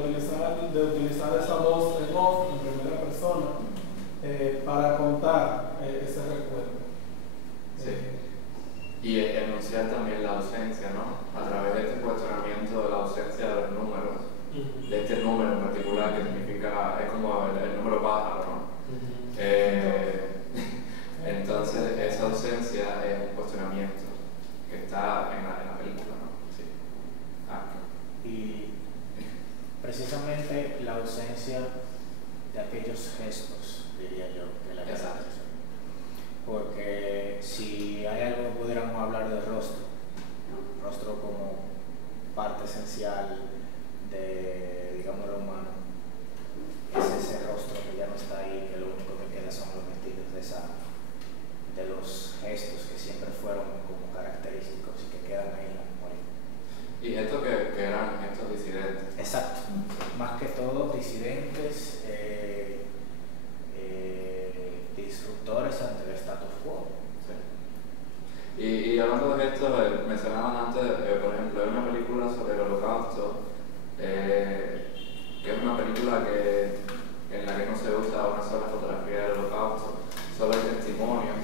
utilizar esa voz en off, en primera persona, para contar ese recuerdo. Sí. Y enunciar también la ausencia, ¿no? A través de este cuestionamiento de la ausencia de los números, de este número en particular que significa, es como el número pájaro, ¿no? Entonces esa ausencia es un cuestionamiento que está en la película, ¿no? Sí. Y precisamente la ausencia de aquellos gestos, diría yo, de la representación. Porque si hay algo que pudiéramos hablar del rostro como parte esencial de, digamos, lo humano, es ese rostro que ya no está ahí, que lo único que queda son los vestidos de los gestos que siempre fueron como característicos y que quedan ahí en la memoria. Y gestos que eran gestos disidentes. Exacto, más que todo disidentes, momentos, mencionaban antes, por ejemplo, hay una película sobre el Holocausto, que es una película en la que no se usa una sola fotografía del Holocausto, solo hay testimonios,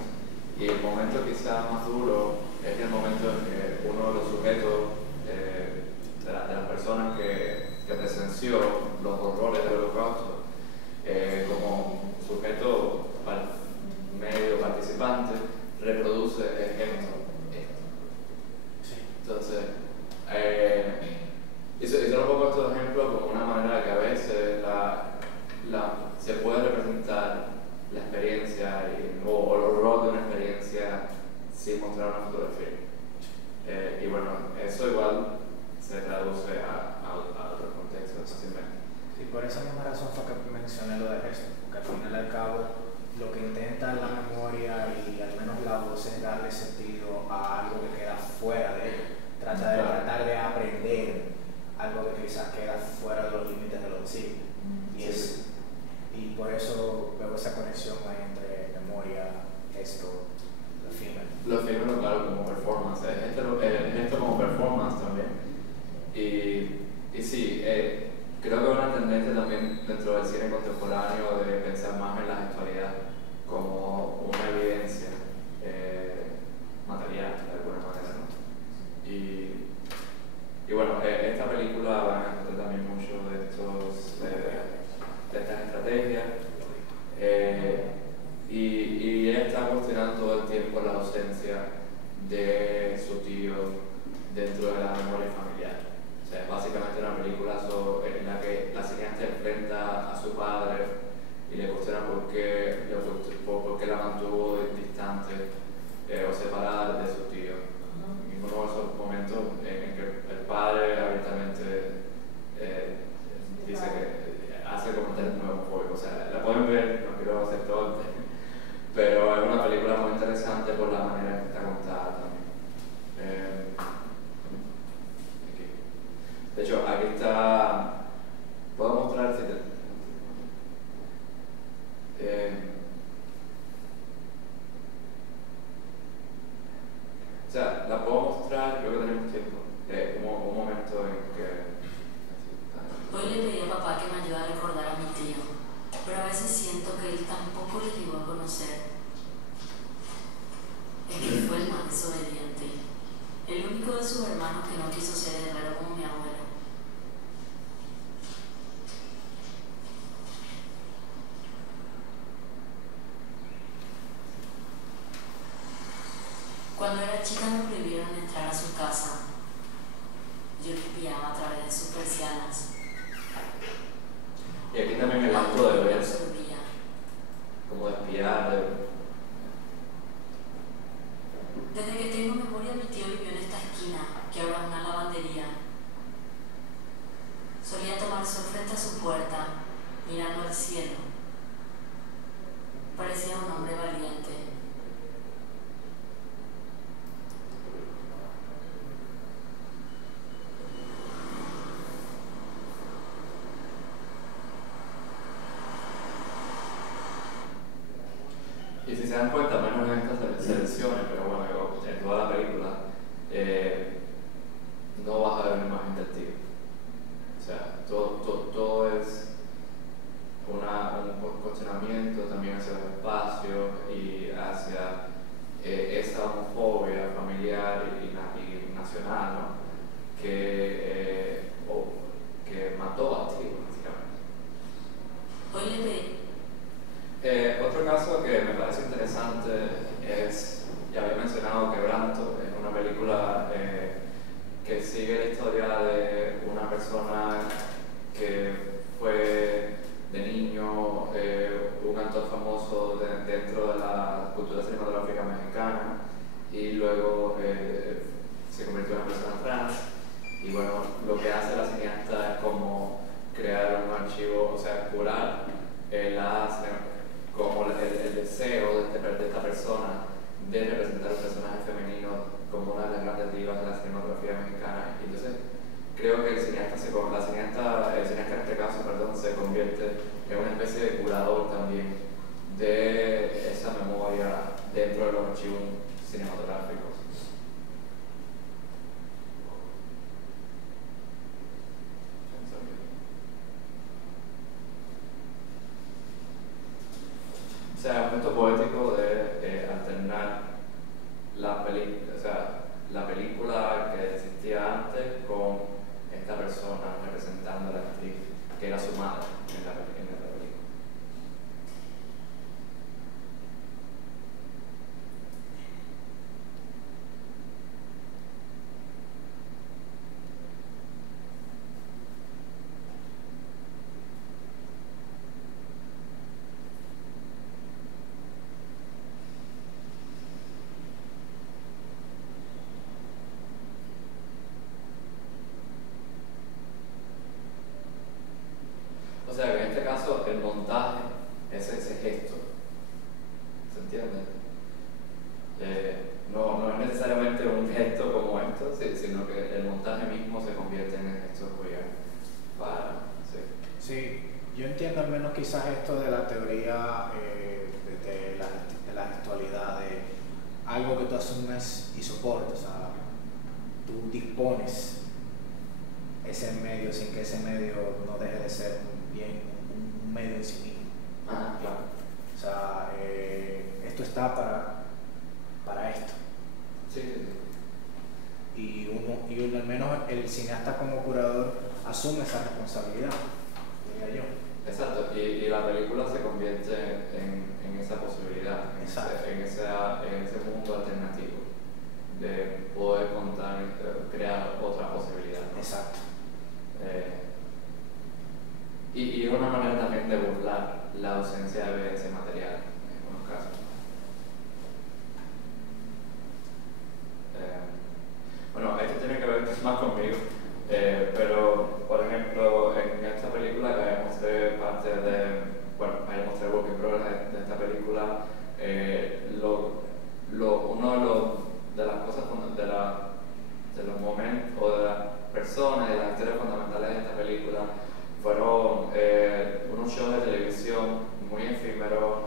y el momento quizás más duro es el momento en que uno de los sujetos, de las personas que presenció los horrores del Holocausto, como sujeto medio participante, reproduce esto. Entonces, y solo pongo estos ejemplos como una manera que a veces se puede representar la experiencia o el horror de una experiencia sin mostrar una fotografía. Y bueno, eso igual se traduce a otros contextos fácilmente. Sí, por esa misma razón fue que mencioné lo de gesto, porque al final y al cabo lo que intenta la memoria y al menos la voz es darle sentido a algo que queda fuera de ello. Tratar de aprender algo que quizás queda fuera de los límites de lo visible. Y por eso veo esa conexión ahí entre memoria, gesto, lo efímero. Lo efímero, claro, como performance. El gesto como performance también. Y sí, creo que hay una tendencia también dentro del cine contemporáneo de pensar más en la gestualidad como una evidencia material, de alguna manera, ¿no? Y bueno, esta película va a encontrar también mucho de estas estrategias, y ella está cuestionando todo el tiempo la ausencia de su tío dentro de la memoria familiar. O sea, es básicamente una película en la que la cineasta enfrenta a su padre y le cuestiona por qué la mantuvo distante o separada de su tío. Y uno de esos momentos en que el padre abiertamente dice que hace comentarios muy homofóbicos. O sea, la pueden ver, no quiero hacer todo el tema, pero es una película muy interesante por la manera en que está contada también. De hecho, aquí está. ¿Puedo mostrar si te.? O sea, la puedo mostrar, creo que tenemos tiempo. Como un momento en que. Hoy le pedí a papá que me ayude a recordar a mi tío, pero a veces siento que él tampoco le llegó a conocer. Es que fue el más desobediente, el único de sus hermanos que no quiso ser herrero como mi abuelo. Cuando era chica me prohibieron entrar a su casa. Yo espiaba a través de sus persianas. Y aquí también el acto de ver, absorbía. como de espiar. Desde que tengo memoria, mi tío vivió en esta esquina, que ahora es una lavandería. Solía tomar sol frente a su puerta, mirando al cielo. Parecía un hombre valiente. Y si se dan cuenta, menos en estas selecciones, pero bueno, en toda la película, no vas a ver una imagen del tío. O sea, todo es un cuestionamiento también hacia los espacios y hacia esa homofobia familiar y nacional, ¿no? que mató a tío, básicamente. Hoy le pedí. Otro caso que me parece interesante es, ya había mencionado Quebranto, es una película que sigue la historia de una persona que fue de niño un actor famoso dentro de la cultura cinematográfica mexicana y luego se convirtió en una persona trans. Y bueno, lo que hace la cineasta es como crear un archivo, o sea, curar como el deseo de esta persona de representar un personaje femenino como una de las grandes divas de la cinematografía mexicana. Y entonces creo que el cineasta en este caso, se convierte en una especie de curador también de esa memoria dentro de los archivos cinematográficos. O sea, un gesto poético de alternar la película que existía antes con esta persona representando a la actriz que era su madre en la película. O sea que en este caso el montaje es ese gesto, ¿se entiende? No es necesariamente un gesto como esto, sino que el montaje mismo se convierte en el gesto queer para... Sí, yo entiendo al menos quizás esto de la teoría de la gestualidad, de algo que tú asumes y soportas, o sea, tú dispones ese medio sin que ese medio no deje de ser un medio en sí mismo. Ah, claro. O sea, esto está para esto. Sí. Y uno, al menos el cineasta como curador, asume esa responsabilidad, diría yo. Exacto, y la película se convierte en esa posibilidad, en ese mundo alternativo de poder contar, crear otra posibilidad, ¿no? Exacto. Y es una manera también de burlar la ausencia de evidencia material en algunos casos. Bueno, esto tiene que ver más conmigo, pero por ejemplo en esta película que ahí mostré parte de, bueno, ahí mostré work in progress de esta película, uno de las cosas, de los momentos o de las personas, de las historias fundamentales de esta película fueron unos shows de televisión muy efímeros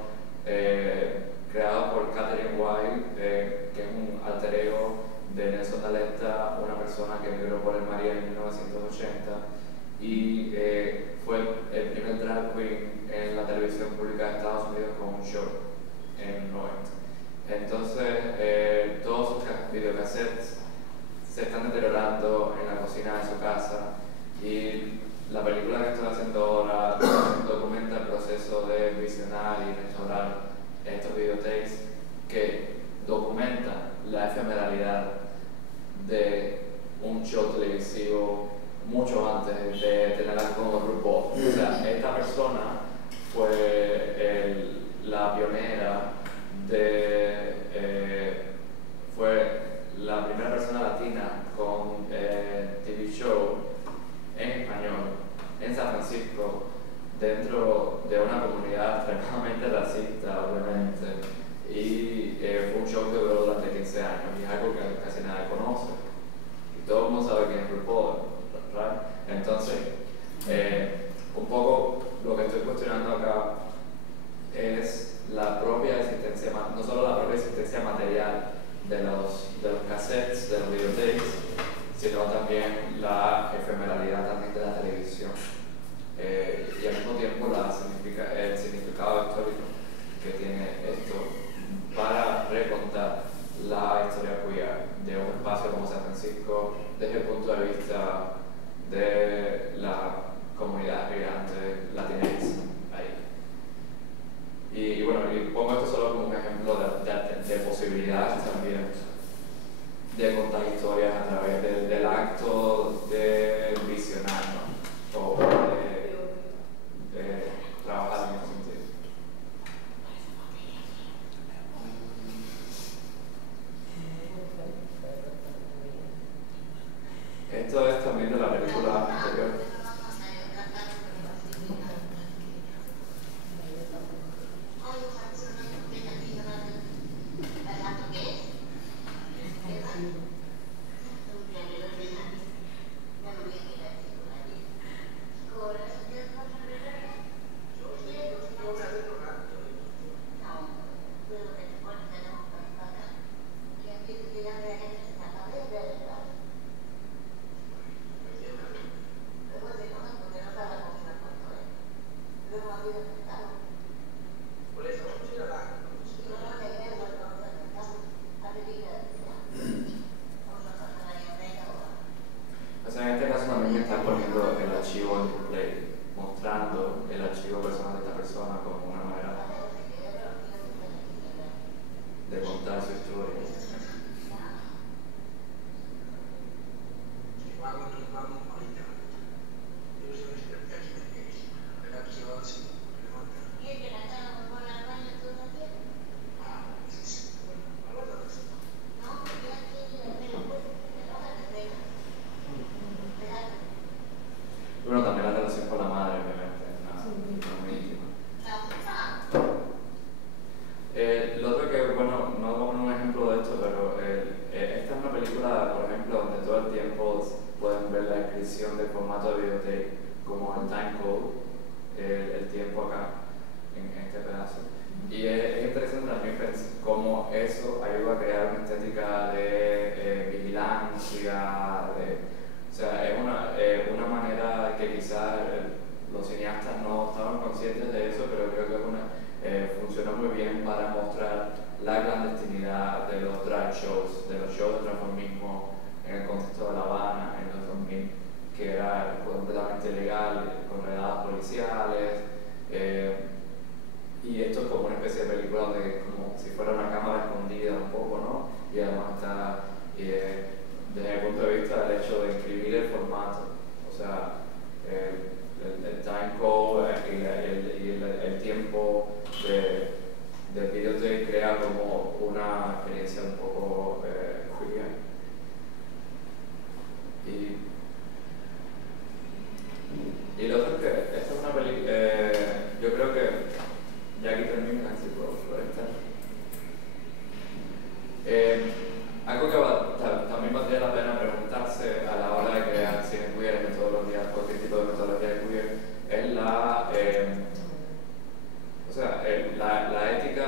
creados por Catherine White, que es un alter ego de Nelson Daletta, una persona que emigró por el María en 1980 y fue el primer drag queen en la televisión pública de Estados Unidos con un show en 90. Entonces, todos sus videocassettes se están deteriorando en la cocina de su casa y la película que estoy haciendo ahora documenta el proceso de visionar y restaurar estos videotapes que documentan la efemeralidad de un show televisivo mucho antes de tener algo como RuPaul. O sea, esta persona fue la pionera fue la primera persona latina con TV show en español en San Francisco, dentro de una comunidad extremadamente racista, obviamente, y fue un show que duró durante 15 años y es algo que casi nadie conoce y todo el mundo sabe quién es RuPaul, ¿right? Entonces, un poco lo que estoy cuestionando acá el time code, el tiempo acá, en este pedazo. Y es interesante también pensar cómo eso ayuda a crear una estética de vigilancia, o sea, es una manera que quizás los cineastas no estaban conscientes de eso, pero creo que funciona muy bien para mostrar la clandestinidad de los drag shows, de los shows de transformismo en el contexto de La Habana en los 2000, que era completamente ilegal, con redadas policiales. Y esto es como una especie de película donde como si fuera una cámara escondida un poco, ¿no? Y además está, desde el punto de vista del hecho de inscribir el formato, o sea, el time code y el tiempo del videotape crea como una experiencia un poco queer. Y lo otro es que esta es una película, yo creo que ya aquí termina, si puedo proyectar. Algo que también valdría la pena preguntarse a la hora de crear cine queer, metodología, cualquier tipo de metodología queer, es la ética,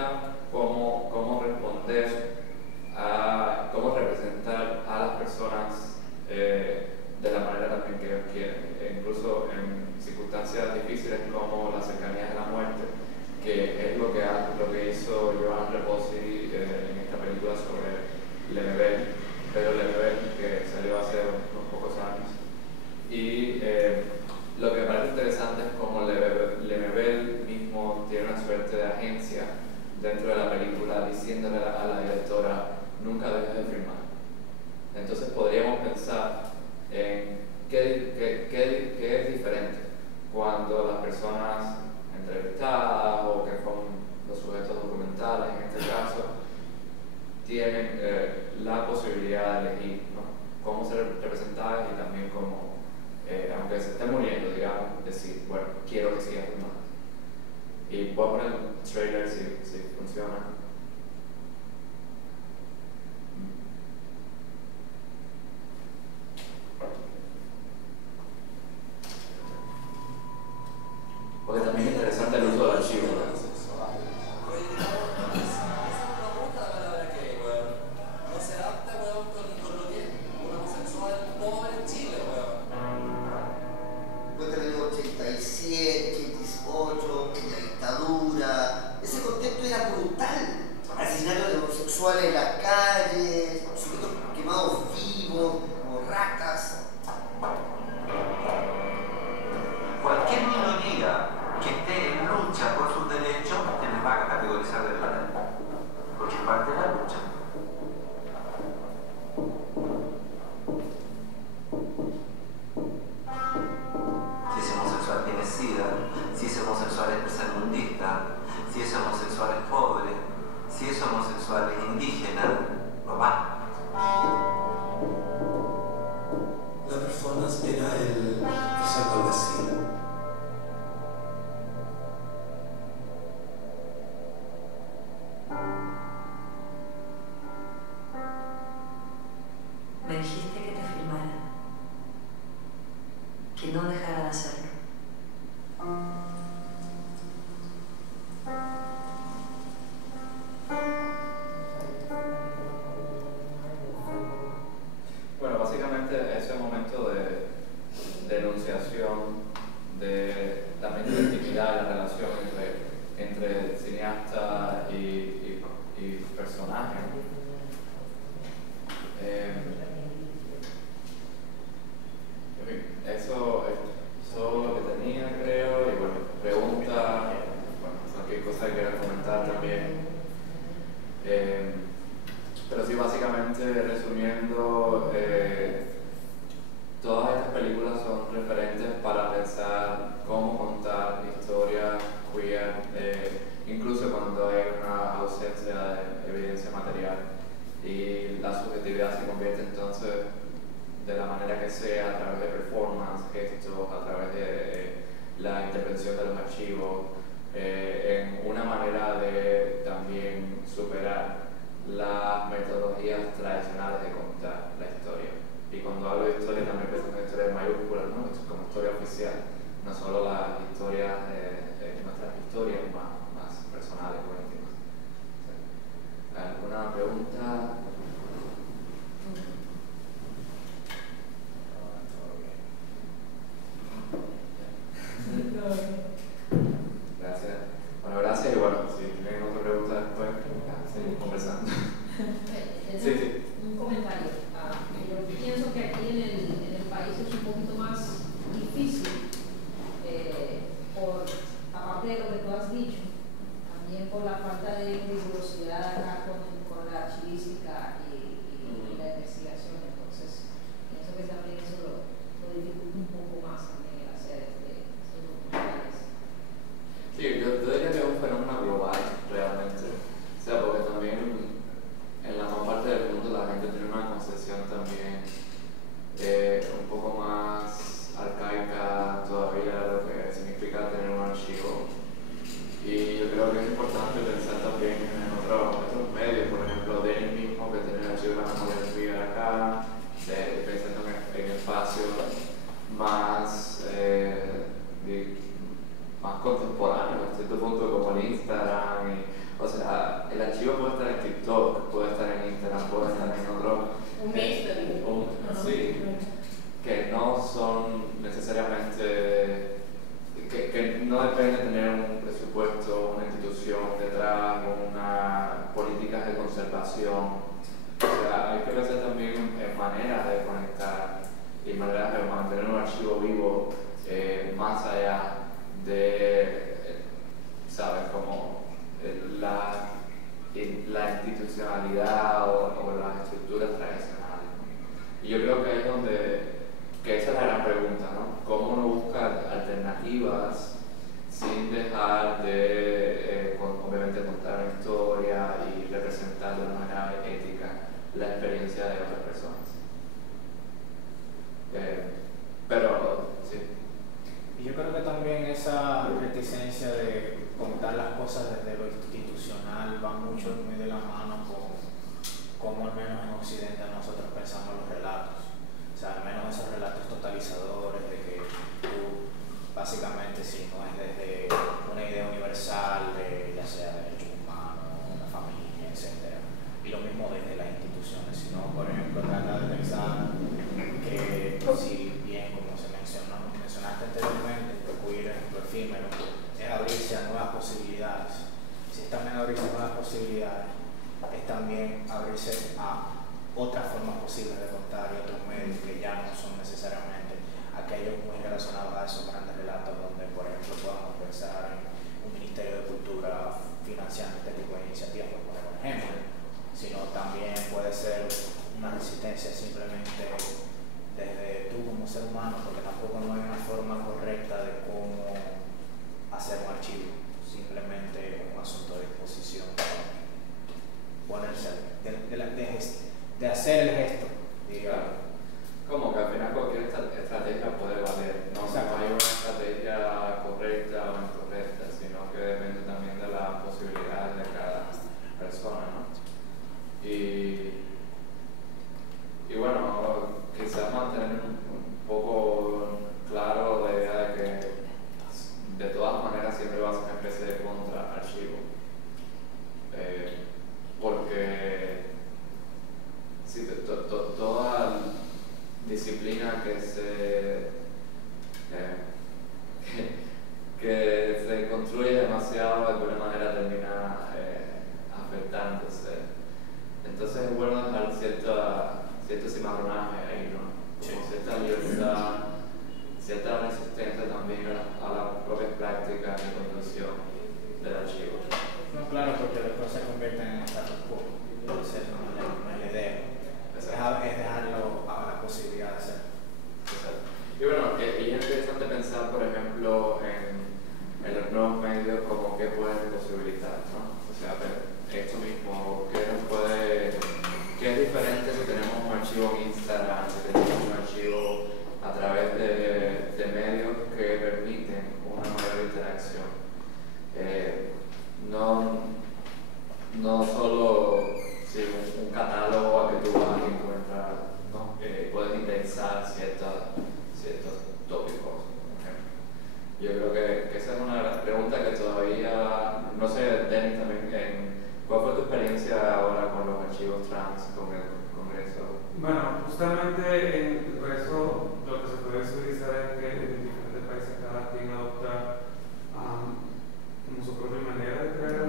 cómo responder cómo representar a las personas de la manera también que ellos quieren, incluso en circunstancias difíciles como la cercanía de la muerte, que es lo que hizo Joan Reposi en esta película sobre Lemebel, pero Lemebel, que salió hace unos pocos años. Y lo que me parece interesante es cómo Lemebel mismo tiene una suerte de agencia dentro de la película, diciéndole a la directora: nunca dejes de filmar. Entonces podríamos pensar en qué es diferente cuando las personas entrevistadas o que son los sujetos documentales en este caso tienen la posibilidad de elegir, ¿no?, cómo ser representadas y también cómo, aunque se esté muriendo, digamos, decir, bueno, quiero que siga filmando. Y voy a poner un trailer si funciona. Porque también es interesante el uso del archivo. En las calles, sujetos quemados vivos, como ratas. Cualquier minoría que esté en lucha por sus derechos se les va a categorizar de plata, porque es parte de la lucha. Si ese homosexual tiene SIDA, si ese homosexual es tercermundista, si ese homosexual es pobre, si ese homosexual es indígena, no va. La performance era el salto al vacío. Me dijiste que te filmara, que no dejara de hacerlo. Bueno, básicamente ese momento de denunciación de también de la intimidad y la relación entre cineasta y personaje. Eso es lo que tenía, creo, y bueno, pregunta, cualquier cosa que quieras comentar también. Pero sí, básicamente, resumiendo, todas estas películas son referentes para pensar cómo contar historias queer, incluso cuando hay una ausencia de evidencia material y la subjetividad se convierte entonces, de la manera que sea, a través de performance, gestos, a través de la intervención de los archivos, en una manera de también superar las metodologías tradicionales de contar la historia. Y cuando hablo de historia también pienso en historia en mayúsculas, ¿no? Como historia oficial, no solo bueno, si tienen otra pregunta después, seguimos conversando. Sí. Un comentario. Yo pienso que aquí en el país es un poquito más difícil, aparte de lo que tú has dicho, también por la falta de rigurosidad acá con la archivística y la investigación. Entonces, pienso que también eso lo dificulta un poco más también el hacer estos documentales. Sí, yo diría que es un fenómeno global, realmente. O sea, porque también en la mayor parte del mundo la gente tiene una concepción también un poco más arcaica todavía de lo que significa tener un archivo. Y yo creo que es importante pensar también en otros medios, por ejemplo, Denis mismo, que tiene el archivo de la memoria escribir acá, pensando en espacios más contemporáneos, a cierto punto, como el Instagram. O sea, el archivo puede estar en TikTok, puede estar en Instagram, puede estar en otro. Sí, que no son necesariamente. Que no depende de tener un presupuesto, una institución detrás, una política de conservación. O sea, hay que pensar también en maneras de conectar y maneras de mantener un archivo vivo más allá de, ¿sabes? Como la institucionalidad o las estructuras tradicionales. Y yo creo que ahí es donde. Que esa es la gran pregunta, ¿no? ¿Cómo uno busca alternativas sin dejar de, obviamente, contar una historia y representar de una manera ética la experiencia de otras personas? Pero, sí. Y yo creo que también esa reticencia de contar las cosas desde lo institucional va mucho muy de la mano con cómo al menos en Occidente nosotros pensamos los relatos. O sea, al menos esos relatos totalizadores de que tú, básicamente, si no es desde una idea universal de, ya sea derechos humanos, la familia, etc. Y lo mismo desde las instituciones, sino, por ejemplo, trata de pensar que, si bien, como mencionaste anteriormente, el queer, ejemplo efímero, es abrirse a nuevas posibilidades. Si es también abrirse a nuevas posibilidades, es también abrirse a otras formas posibles de contar y otros medios que ya no son necesariamente aquellos muy relacionados a esos grandes relatos donde, por ejemplo, podamos pensar en un Ministerio de Cultura financiando este tipo de iniciativas, por poner un ejemplo, sino también puede ser una resistencia simplemente desde tú como ser humano, porque tampoco no hay una forma correcta de cómo hacer un archivo, simplemente un asunto de disposición, ponerse de hacer el gesto, digamos. Como que al final cualquier estrategia puede valer, no hay una estrategia correcta o incorrecta, sino que depende también de las posibilidades de cada persona, ¿no? Y bueno, quizás mantener un poco claro la idea de que de todas maneras siempre va a ser una especie de contra-archivo, porque sí, toda disciplina que se construye demasiado de alguna manera termina afectándose. Entonces es bueno dejar cierto cimarronaje ahí, ¿no? Como cierta libertad, cierta resistencia también a las propias prácticas de construcción del archivo. No, claro, porque después se convierten en status quo. Entonces no es la idea. Es dejarlo a la posibilidad de hacer. Exacto. Y bueno, y es interesante pensar, por ejemplo, en los nuevos medios como qué pueden posibilitar, ¿no? O sea, esto mismo, qué es diferente si tenemos un archivo en Instagram, si tenemos un archivo a través de medios que permiten una mayor interacción. No solo un catálogo a que tú vas a encontrar, ¿no? Puedes indexar ciertos tópicos, por ejemplo. Yo creo que esa es una pregunta que todavía, no sé, Denis también, ¿cuál fue tu experiencia ahora con los archivos trans con el Congreso? Bueno, justamente en el Congreso lo que se puede visualizar es que en diferentes países cada quien adopta como su propia manera de crear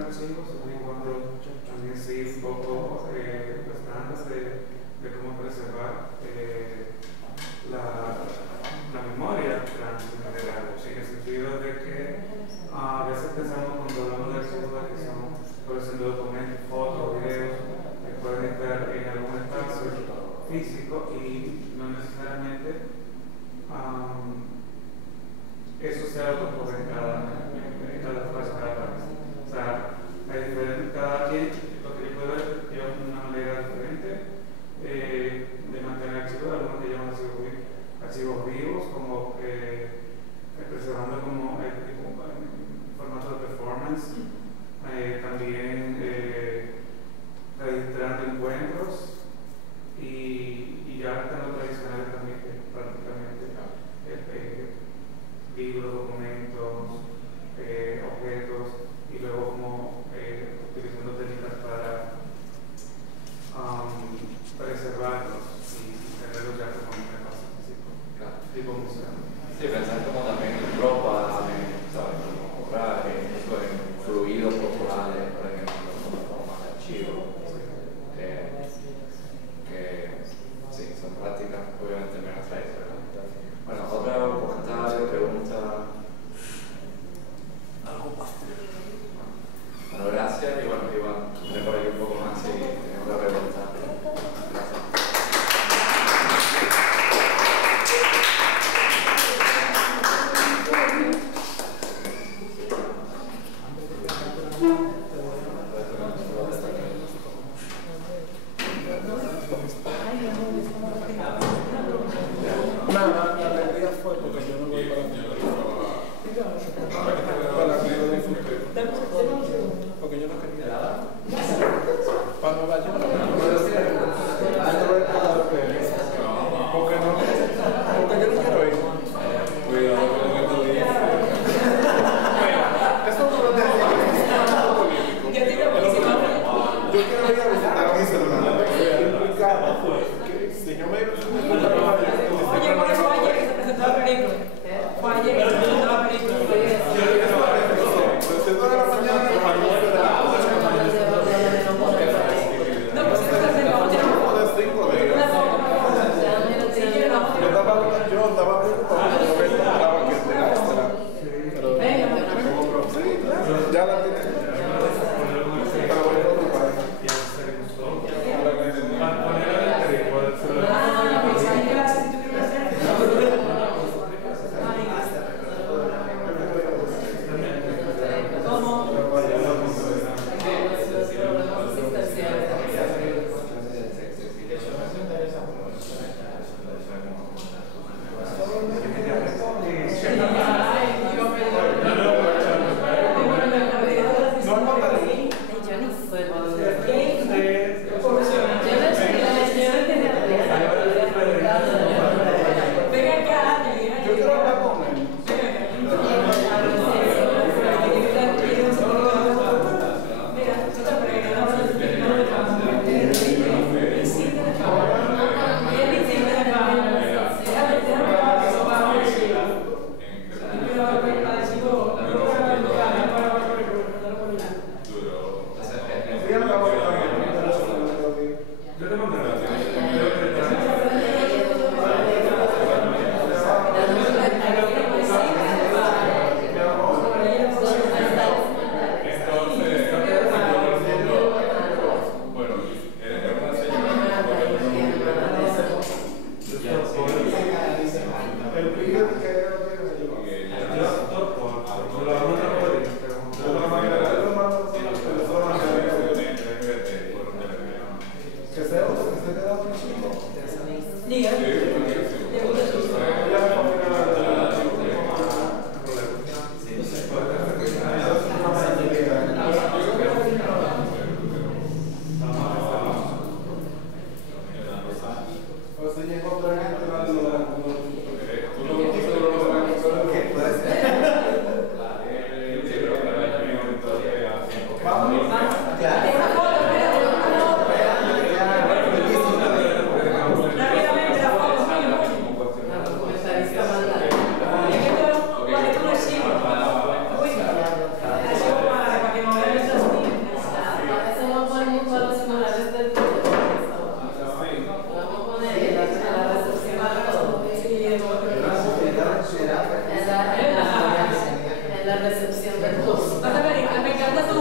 colección de documentos, fotos, videos que pueden estar en algún espacio físico y no necesariamente eso sea lo que ocurre en cada espacio, cada país. O sea, cada quien, lo que yo puedo ver, lleva una manera diferente de mantener archivos, algunos que llaman archivos vivos, como preservando como formato de performance, también registrando encuentros y ya están los tradicionales también, que prácticamente libros, documentos, objetos, y luego como utilizando técnicas para preservarlos y tenerlos ya como en un espacio físico, tipo museo. Sí, pensar como también en ropa, ¿sabes? Como trajes, en fluidos corporales, por ejemplo, como formas de archivo, que sí, son prácticas obviamente menos tradicionales. Bueno, otro comentario, pregunta. Bueno, gracias y bueno, Iván, iré por aquí un poco más si tienes otra pregunta. Gracias. Nada, la alegría fue porque yo no voy para porque yo no quería. Para Nueva York. Porque no, porque yo no quiero ir. Cuidado con lo que tú dices. Eso no lo tengo. Yo quiero ir a visitar a mi celular. Si yo me oye, por eso ayer que se presentó la película. Fue ayer que se presentó la película. No, pues eso es yo andaba preocupado porque no encontraba que pero ya la tiene. En la recepción del bus. Me encanta su